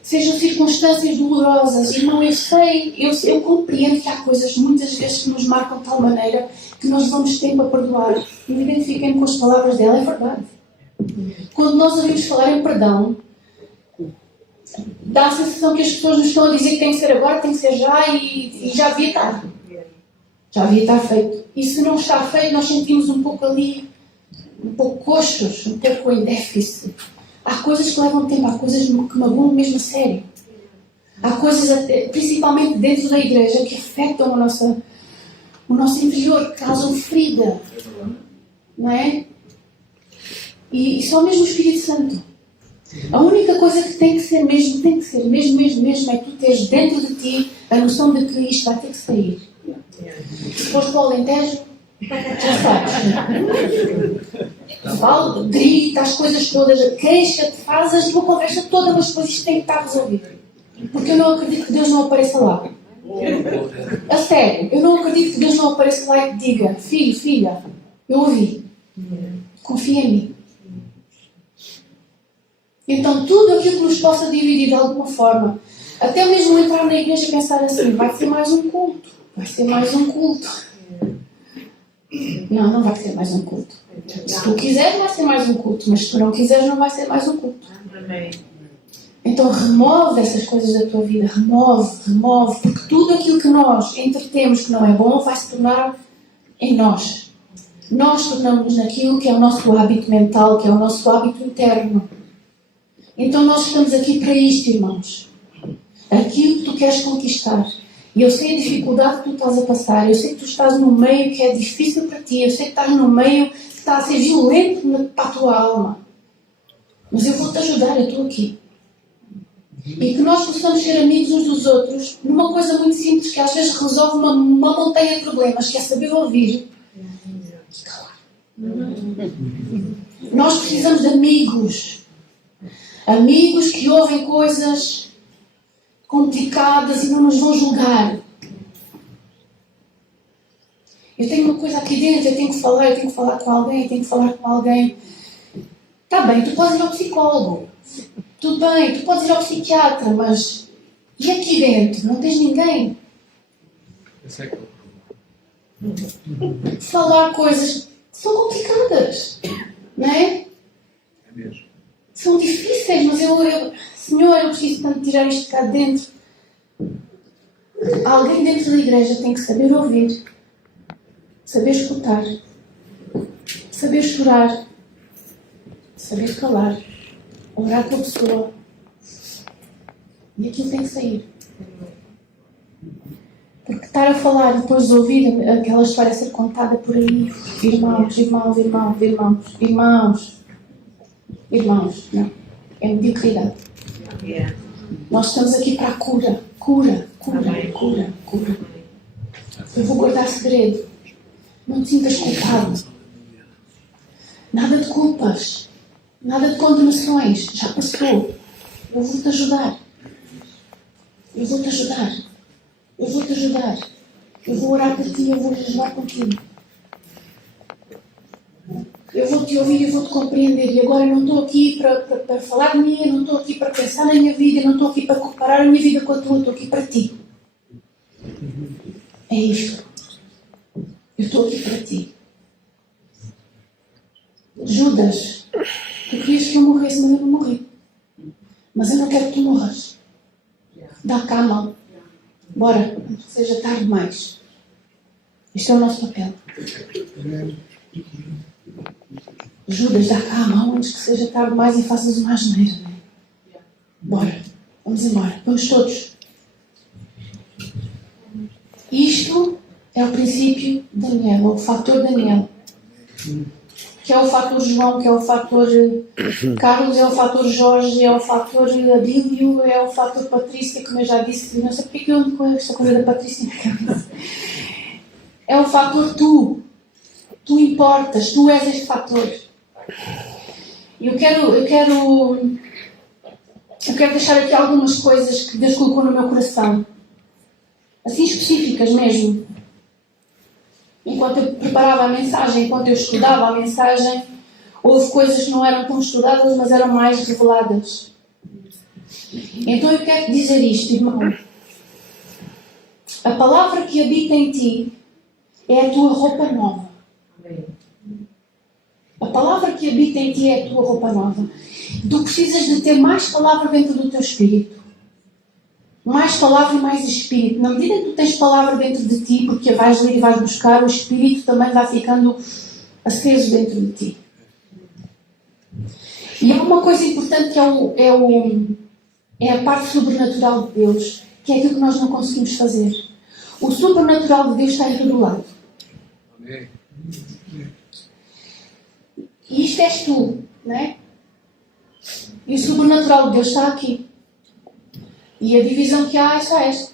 sejam circunstâncias dolorosas, irmão, eu compreendo que há coisas muitas vezes que nos marcam de tal maneira que nós vamos tempo a perdoar. Eu identifiquei-me com as palavras dela, é verdade. Quando nós ouvimos falar em perdão, dá a sensação que as pessoas nos estão a dizer que tem que ser agora, tem que ser já e já devia estar. Já devia estar feito. E se não está feito, nós sentimos um pouco ali, um pouco coxos, um pouco em déficit. Há coisas que levam tempo, há coisas que magoam mesmo a sério. Há coisas, principalmente dentro da igreja, que afetam o nosso interior, que causam ferida. Não é? E só mesmo o Espírito Santo. A única coisa que tem que ser mesmo, é tu teres dentro de ti a noção de que isto vai ter que sair. Se fores para o Alentejo, já sabes. Fala, grita, as coisas todas, queixa-te, faz a tua conversa toda, mas depois isto tem que estar resolvido. Porque eu não acredito que Deus não apareça lá. A sério, eu não acredito que Deus não apareça lá e te diga: filho, filha, eu ouvi. Confia em mim. Então tudo aquilo que nos possa dividir de alguma forma, até mesmo entrar na igreja e pensar assim: vai ser mais um culto. Vai ser mais um culto. Não vai ser mais um culto. Se tu quiseres, vai ser mais um culto. Mas se tu não quiseres, não vai ser mais um culto. Então remove essas coisas da tua vida. Remove. Porque tudo aquilo que nós entretemos que não é bom vai se tornar em nós. Nós tornamos-nos naquilo que é o nosso hábito mental, que é o nosso hábito interno. Então nós estamos aqui para isto, irmãos. Aquilo que tu queres conquistar. E eu sei a dificuldade que tu estás a passar. Eu sei que tu estás num meio que é difícil para ti. Eu sei que estás num meio que está a ser violento para a tua alma. Mas eu vou-te ajudar, eu estou aqui. E que nós possamos ser amigos uns dos outros numa coisa muito simples que às vezes resolve uma montanha de problemas, que é saber ouvir e calar. Nós precisamos de amigos. Amigos que ouvem coisas complicadas e não nos vão julgar. Eu tenho uma coisa aqui dentro, eu tenho que falar com alguém, Está bem, tu podes ir ao psicólogo. Tudo bem, tu podes ir ao psiquiatra, mas e aqui dentro? Não tens ninguém? Falar coisas que são complicadas, não é? É mesmo. São difíceis, mas Senhor, eu preciso tanto tirar isto de cá de dentro. Alguém dentro da igreja tem que saber ouvir, saber escutar, saber chorar, saber calar, orar pela pessoa. E aquilo tem que sair. Porque estar a falar e depois de ouvir aquela história a ser contada por aí, irmãos, não. É mediocridade. Yeah. Nós estamos aqui para a cura. Cura. Eu vou guardar segredo. Não te sintas culpado. Nada de culpas. Nada de condenações. Já passou. Eu vou-te ajudar. Eu vou orar por ti. Eu vou ajudar contigo. Eu vou te ouvir e vou te compreender. E agora eu não estou aqui para falar de mim, eu não estou aqui para pensar na minha vida, eu não estou aqui para comparar a minha vida com a tua, eu estou aqui para ti. É isto. Eu estou aqui para ti. Judas, tu querias que eu morresse, mas eu não morri. Mas eu não quero que tu morras. Dá cá a mão. Bora, antes que seja tarde demais. Isto é o nosso papel. Judas, dá cá a mão antes que seja tarde demais e faças uma asneira. Bora, vamos embora. Vamos todos. Isto é o princípio Daniel, o fator Daniel. Que é o fator João, que é o fator Carlos, é o fator Jorge, é o fator Adílio, é o fator Patrícia, como eu já disse. Não sei porque que eu ando com esta coisa da Patrícia na cabeça. É o fator tu. Tu importas, tu és este fator. E eu quero deixar aqui algumas coisas que Deus colocou no meu coração. assim específicas mesmo. Enquanto eu preparava a mensagem, enquanto eu estudava a mensagem, houve coisas que não eram tão estudadas, mas eram mais reveladas. Então eu quero dizer isto, irmão. A palavra que habita em ti é a tua roupa nova. A palavra que habita em ti é a tua roupa nova. Tu precisas de ter mais palavra dentro do teu espírito. Mais palavra e mais espírito. Na medida que tu tens palavra dentro de ti, porque a vais ler e vais buscar, o espírito também vai ficando aceso dentro de ti. E há uma coisa importante que é a parte sobrenatural de Deus, que é aquilo que nós não conseguimos fazer. O sobrenatural de Deus está em todo lado. Amém. E isto és tu, não é? E o sobrenatural de Deus está aqui. E a divisão que há é só esta.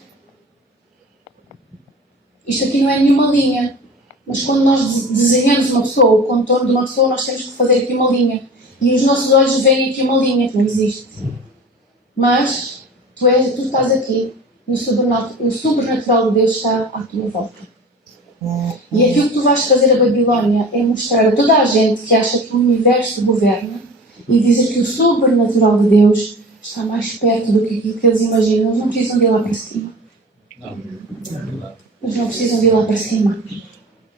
Isto aqui não é nenhuma linha. Mas quando nós desenhamos uma pessoa, o contorno de uma pessoa, nós temos que fazer aqui uma linha. E os nossos olhos veem aqui uma linha que não existe. Mas tu estás aqui. E o sobrenatural de Deus está à tua volta. E aquilo que tu vais fazer a Babilónia é mostrar a toda a gente que acha que o universo governa e dizer que o sobrenatural de Deus está mais perto do que aquilo que eles imaginam. Eles não precisam de ir lá para cima. Não. Eles não precisam de ir lá para cima.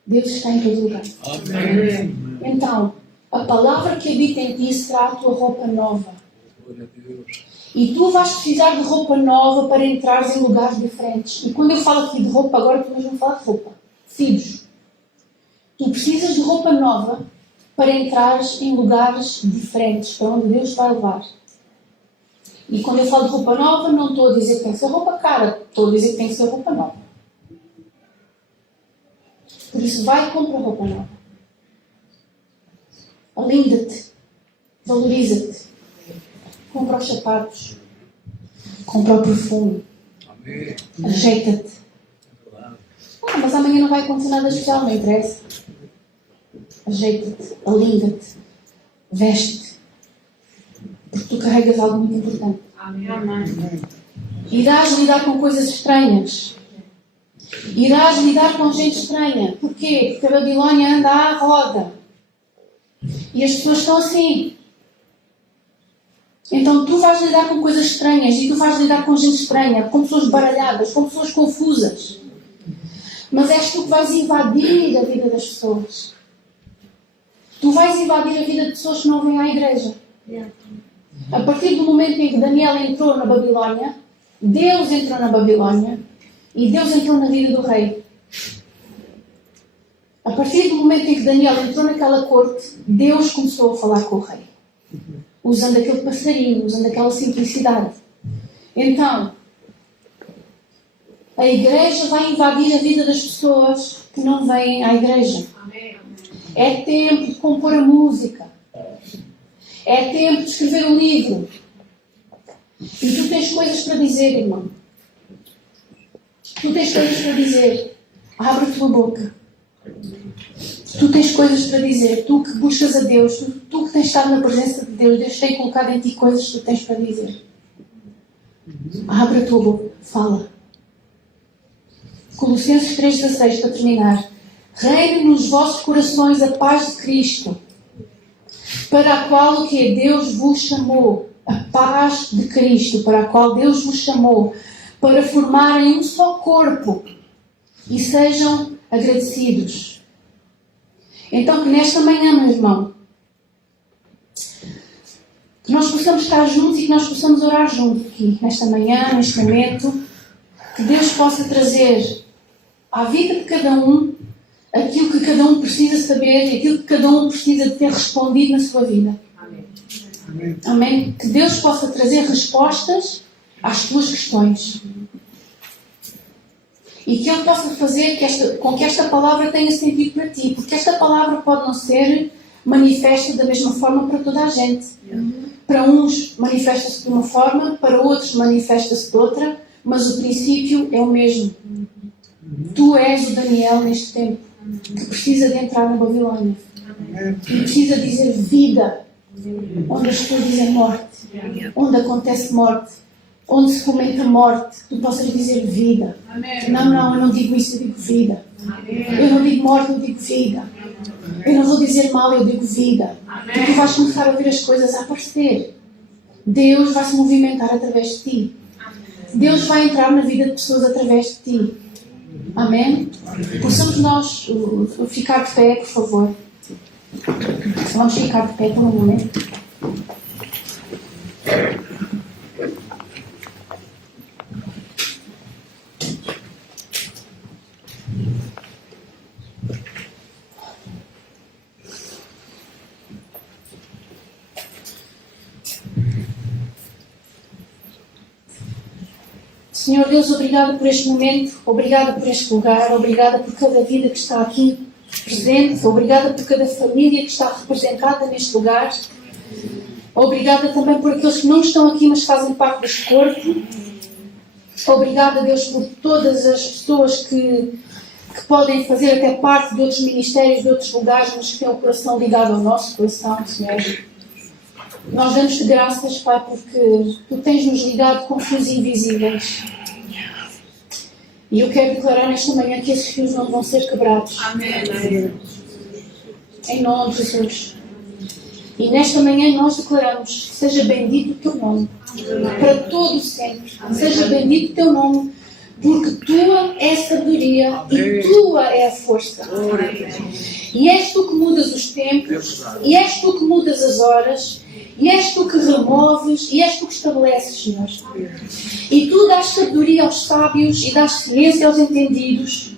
Deus está em todo lugar. Amém. Então, a palavra que habita em ti será a tua roupa nova. Glória a Deus. E tu vais precisar de roupa nova para entrares em lugares diferentes. E quando eu falo aqui de roupa, agora tu mesmo falas de roupa. Filhos. Tu precisas de roupa nova para entrares em lugares diferentes, para onde Deus vai levar. E quando eu falo de roupa nova, não estou a dizer que tem que ser roupa cara. Estou a dizer que tem que ser roupa nova. Por isso, vai e compra roupa nova. Alinda-te. Valoriza-te. Compra os sapatos. Compra o perfume. Amém. Ajeita-te. Mas amanhã não vai acontecer nada especial, não interessa. Ajeita-te. Alinda-te. Veste-te. Porque tu carregas algo muito importante. Amém. Irás lidar com coisas estranhas. Irás lidar com gente estranha. Porquê? Porque a Babilónia anda à roda. E as pessoas estão assim. Então tu vais lidar com coisas estranhas e tu vais lidar com gente estranha, com pessoas baralhadas, com pessoas confusas. Mas és tu que vais invadir a vida das pessoas. Tu vais invadir a vida de pessoas que não vêm à igreja. A partir do momento em que Daniel entrou na Babilónia, Deus entrou na Babilónia e Deus entrou na vida do rei. A partir do momento em que Daniel entrou naquela corte, Deus começou a falar com o rei. Usando aquele passarinho, usando aquela simplicidade. Então, a igreja vai invadir a vida das pessoas que não vêm à igreja. É tempo de compor a música. É tempo de escrever um livro. E tu tens coisas para dizer, irmão. Tu tens coisas para dizer. Abre a tua boca. Tu tens coisas para dizer. Tu que buscas a Deus. Tu que tens estado na presença de Deus. Deus tem colocado em ti coisas que tu tens para dizer. Abre a tua boca. Fala. Colossenses 3,16, para terminar. Reine nos vossos corações a paz de Cristo, para a qual o que Deus vos chamou. A paz de Cristo, para a qual Deus vos chamou, para formarem um só corpo e sejam agradecidos. Então, que nesta manhã, meu irmão, que nós possamos estar juntos e que nós possamos orar juntos aqui, nesta manhã, neste momento, que Deus possa trazer à vida de cada um aquilo que cada um precisa saber, aquilo que cada um precisa de ter respondido na sua vida. Amém. Amém? Que Deus possa trazer respostas às tuas questões. E que Ele possa fazer com que esta palavra tenha sentido para ti. Porque esta palavra pode não ser manifesta da mesma forma para toda a gente. Para uns manifesta-se de uma forma, para outros manifesta-se de outra, mas o princípio é o mesmo. Tu és o Daniel neste tempo, que precisa de entrar na Babilónia. E precisa dizer vida, onde as pessoas dizem morte, onde acontece morte, onde se fomenta a morte, tu possas dizer vida. Não, eu não digo isso, eu digo vida. Eu não digo morte, eu digo vida. Eu não vou dizer mal, eu digo vida. E tu vais começar a ver as coisas a aparecer. Deus vai se movimentar através de ti. Deus vai entrar na vida de pessoas através de ti. Amém? Possamos nós ficar de pé, por favor. Vamos ficar de pé por um momento. Senhor Deus, obrigada por este momento, obrigada por este lugar, obrigada por cada vida que está aqui presente, obrigada por cada família que está representada neste lugar, obrigada também por aqueles que não estão aqui, mas fazem parte deste corpo. Obrigada, Deus, por todas as pessoas que podem fazer até parte de outros ministérios, de outros lugares, mas que têm o coração ligado ao nosso coração, Senhor. Nós damos-te graças, Pai, porque Tu tens-nos ligado com fios invisíveis. E eu quero declarar nesta manhã que esses fios não vão ser quebrados. Amém. Em nome de Jesus. E nesta manhã nós declaramos: seja bendito o Teu nome, para todo sempre. Seja bendito o Teu nome, porque Tua é a sabedoria e Tua é a força. E és Tu que mudas os tempos, e és Tu que mudas as horas, e és Tu que removes, e és Tu que estabeleces, Senhor. E Tu dás sabedoria aos sábios e dás ciência aos entendidos.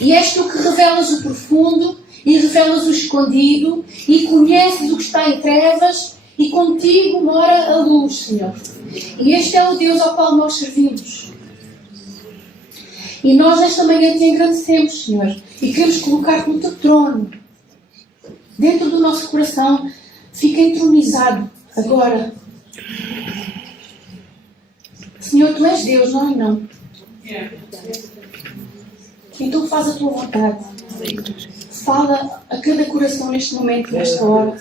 E és Tu que revelas o profundo e revelas o escondido e conheces o que está em trevas e contigo mora a luz, Senhor. E este é o Deus ao qual nós servimos. E nós nesta manhã Te engrandecemos, Senhor, e queremos colocar-Te no Teu trono. Dentro do nosso coração, fica entronizado agora. Senhor, Tu és Deus, nós não. Então faz a Tua vontade. Fala a cada coração neste momento, nesta hora.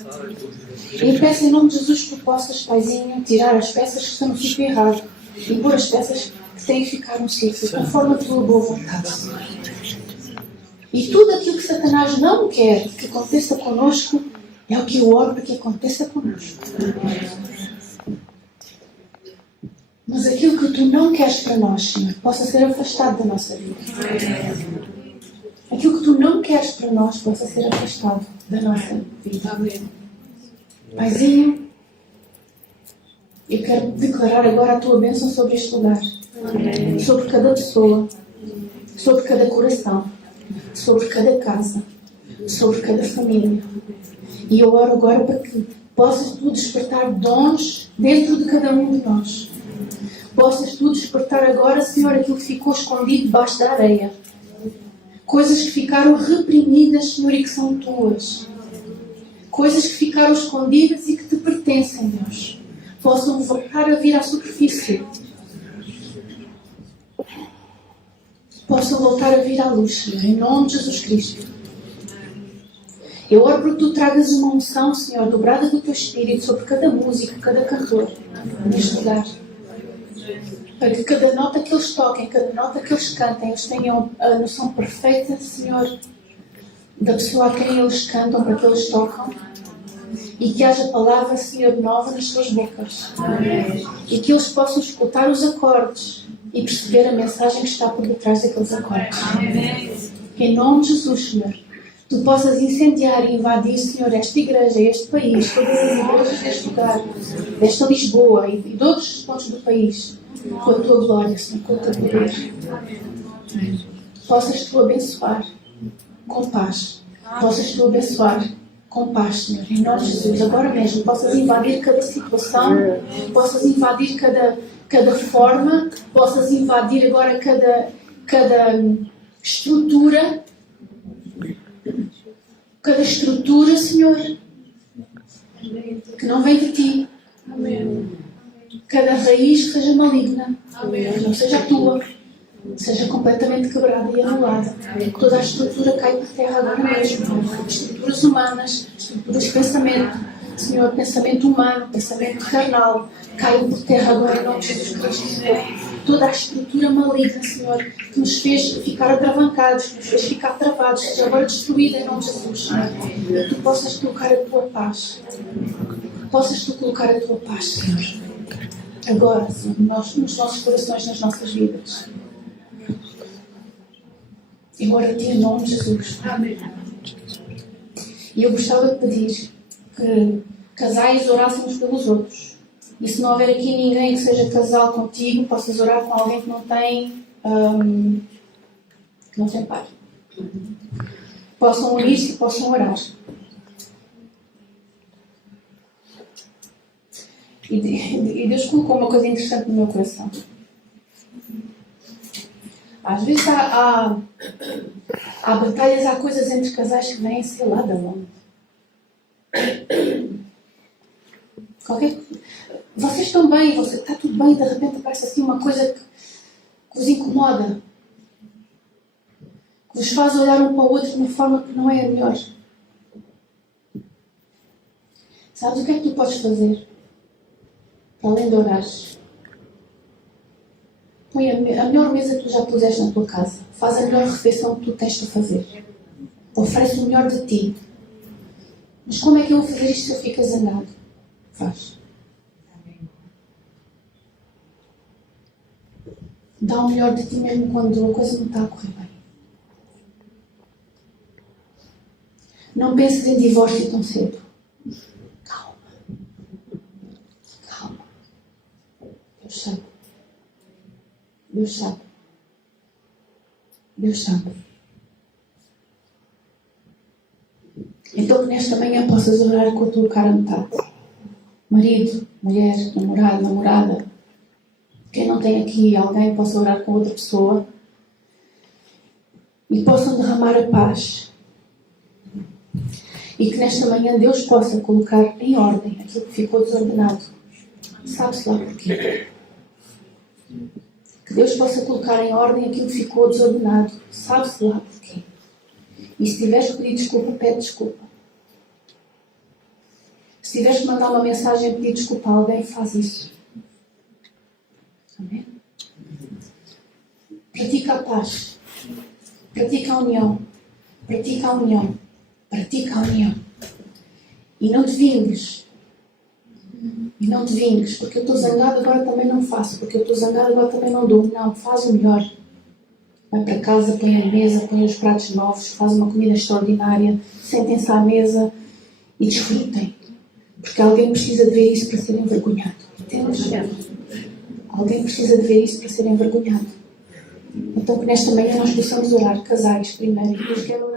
E eu peço em nome de Jesus que Tu possas, Paizinho, tirar as peças que estão no sítio errado e pôr as peças que têm que ficar no sítio, conforme a Tua boa vontade, Senhor. E tudo aquilo que Satanás não quer que aconteça connosco é o que eu oro para que aconteça connosco. Mas aquilo que Tu não queres para nós, Senhor, possa ser afastado da nossa vida. Aquilo que Tu não queres para nós possa ser afastado da nossa vida. Paizinho, eu quero declarar agora a Tua bênção sobre este lugar. Sobre cada pessoa. Sobre cada coração. Sobre cada casa. Sobre cada família. E eu oro agora para que possas Tu despertar dons dentro de cada um de nós. Possas Tu despertar agora, Senhor, aquilo que ficou escondido debaixo da areia. Coisas que ficaram reprimidas, Senhor, e que são Tuas. Coisas que ficaram escondidas e que Te pertencem, Deus. Possam voltar a vir à superfície. Possam voltar a vir à luz, Senhor, em nome de Jesus Cristo. Eu oro para que Tu tragas uma unção, Senhor, dobrada do Teu Espírito sobre cada músico, cada cantor, neste lugar. Para que cada nota que eles toquem, cada nota que eles cantem, eles tenham a noção perfeita, Senhor, da pessoa a quem eles cantam, para que eles tocam. E que haja palavra, Senhor, nova nas suas bocas. E que eles possam escutar os acordes e perceber a mensagem que está por detrás daqueles acordes. Em nome de Jesus, Senhor, Tu possas incendiar e invadir, Senhor, esta igreja, este país, todas as igrejas deste lugar, desta Lisboa e de outros pontos do país, com a Tua glória, Senhor, com o Teu poder. Possas Tu abençoar com paz. Possas Tu abençoar com paz, Senhor, em nome de Jesus. Agora mesmo, possas invadir cada situação, possas invadir cada forma, possas invadir agora cada estrutura, Senhor, que não vem de Ti. Cada raiz que seja maligna, que não seja a Tua, seja completamente quebrada e anulada. Que toda a estrutura caia por terra agora mesmo. Estruturas humanas, estruturas de pensamento, Senhor, pensamento humano, pensamento carnal, caiu por terra agora em nome de Jesus Cristo, Senhor. Toda a estrutura maligna, Senhor, que nos fez ficar atravancados, que nos fez ficar travados, seja agora destruída em nome de Jesus, Senhor. Que tu possas colocar a tua paz. Possas tu colocar a tua paz, Senhor. Agora, Senhor, nos nossos corações, nas nossas vidas. E agora a ti em nome de Jesus. Amém. E eu gostava de pedir que casais orássemos pelos outros. E se não houver aqui ninguém que seja casal contigo, possas orar com alguém que não tem pai. Possam unir-se e possam orar. E Deus colocou uma coisa interessante no meu coração. Às vezes há batalhas, há coisas entre casais que vêm, sei lá, da onde. Vocês estão bem, está tudo bem, de repente aparece assim uma coisa que vos incomoda, que vos faz olhar um para o outro de uma forma que não é a melhor. Sabes o que é que tu podes fazer? Para além de orares, põe a melhor mesa que tu já puseste na tua casa. Faz a melhor refeição que tu tens para fazer. Oferece o melhor de ti. Mas como é que eu vou fazer isto se eu fico zangado? Faz. Dá o melhor de ti mesmo quando a coisa não está a correr bem. Não penses em divórcio tão cedo. Calma. Calma. Deus sabe. Deus sabe. Deus sabe. Então que nesta manhã possas orar com a tua cara a metade. Marido, mulher, namorado, namorada. Quem não tem aqui alguém possa orar com outra pessoa. E possam derramar a paz. E que nesta manhã Deus possa colocar em ordem aquilo que ficou desordenado. Sabe-se lá porquê. Que Deus possa colocar em ordem aquilo que ficou desordenado. Sabe-se lá porquê. E se tiveres que pedir desculpa, pede desculpa. Se tiveres que mandar uma mensagem e pedir desculpa a alguém, faz isso. Amém? Pratica a paz. Pratica a união. Pratica a união. Pratica a união. E não te vingues. E não te vingues. Porque eu estou zangado, agora também não faço. Porque eu estou zangado, agora também não dou. Não, faz o melhor. Vai para casa, põe a mesa, põe os pratos novos, faz uma comida extraordinária, sentem-se à mesa e desfrutem. Porque alguém precisa de ver isso para ser envergonhado. Entendes? Alguém precisa de ver isso para ser envergonhado. Então que nesta manhã nós possamos orar, casais primeiro, e depois quero orar.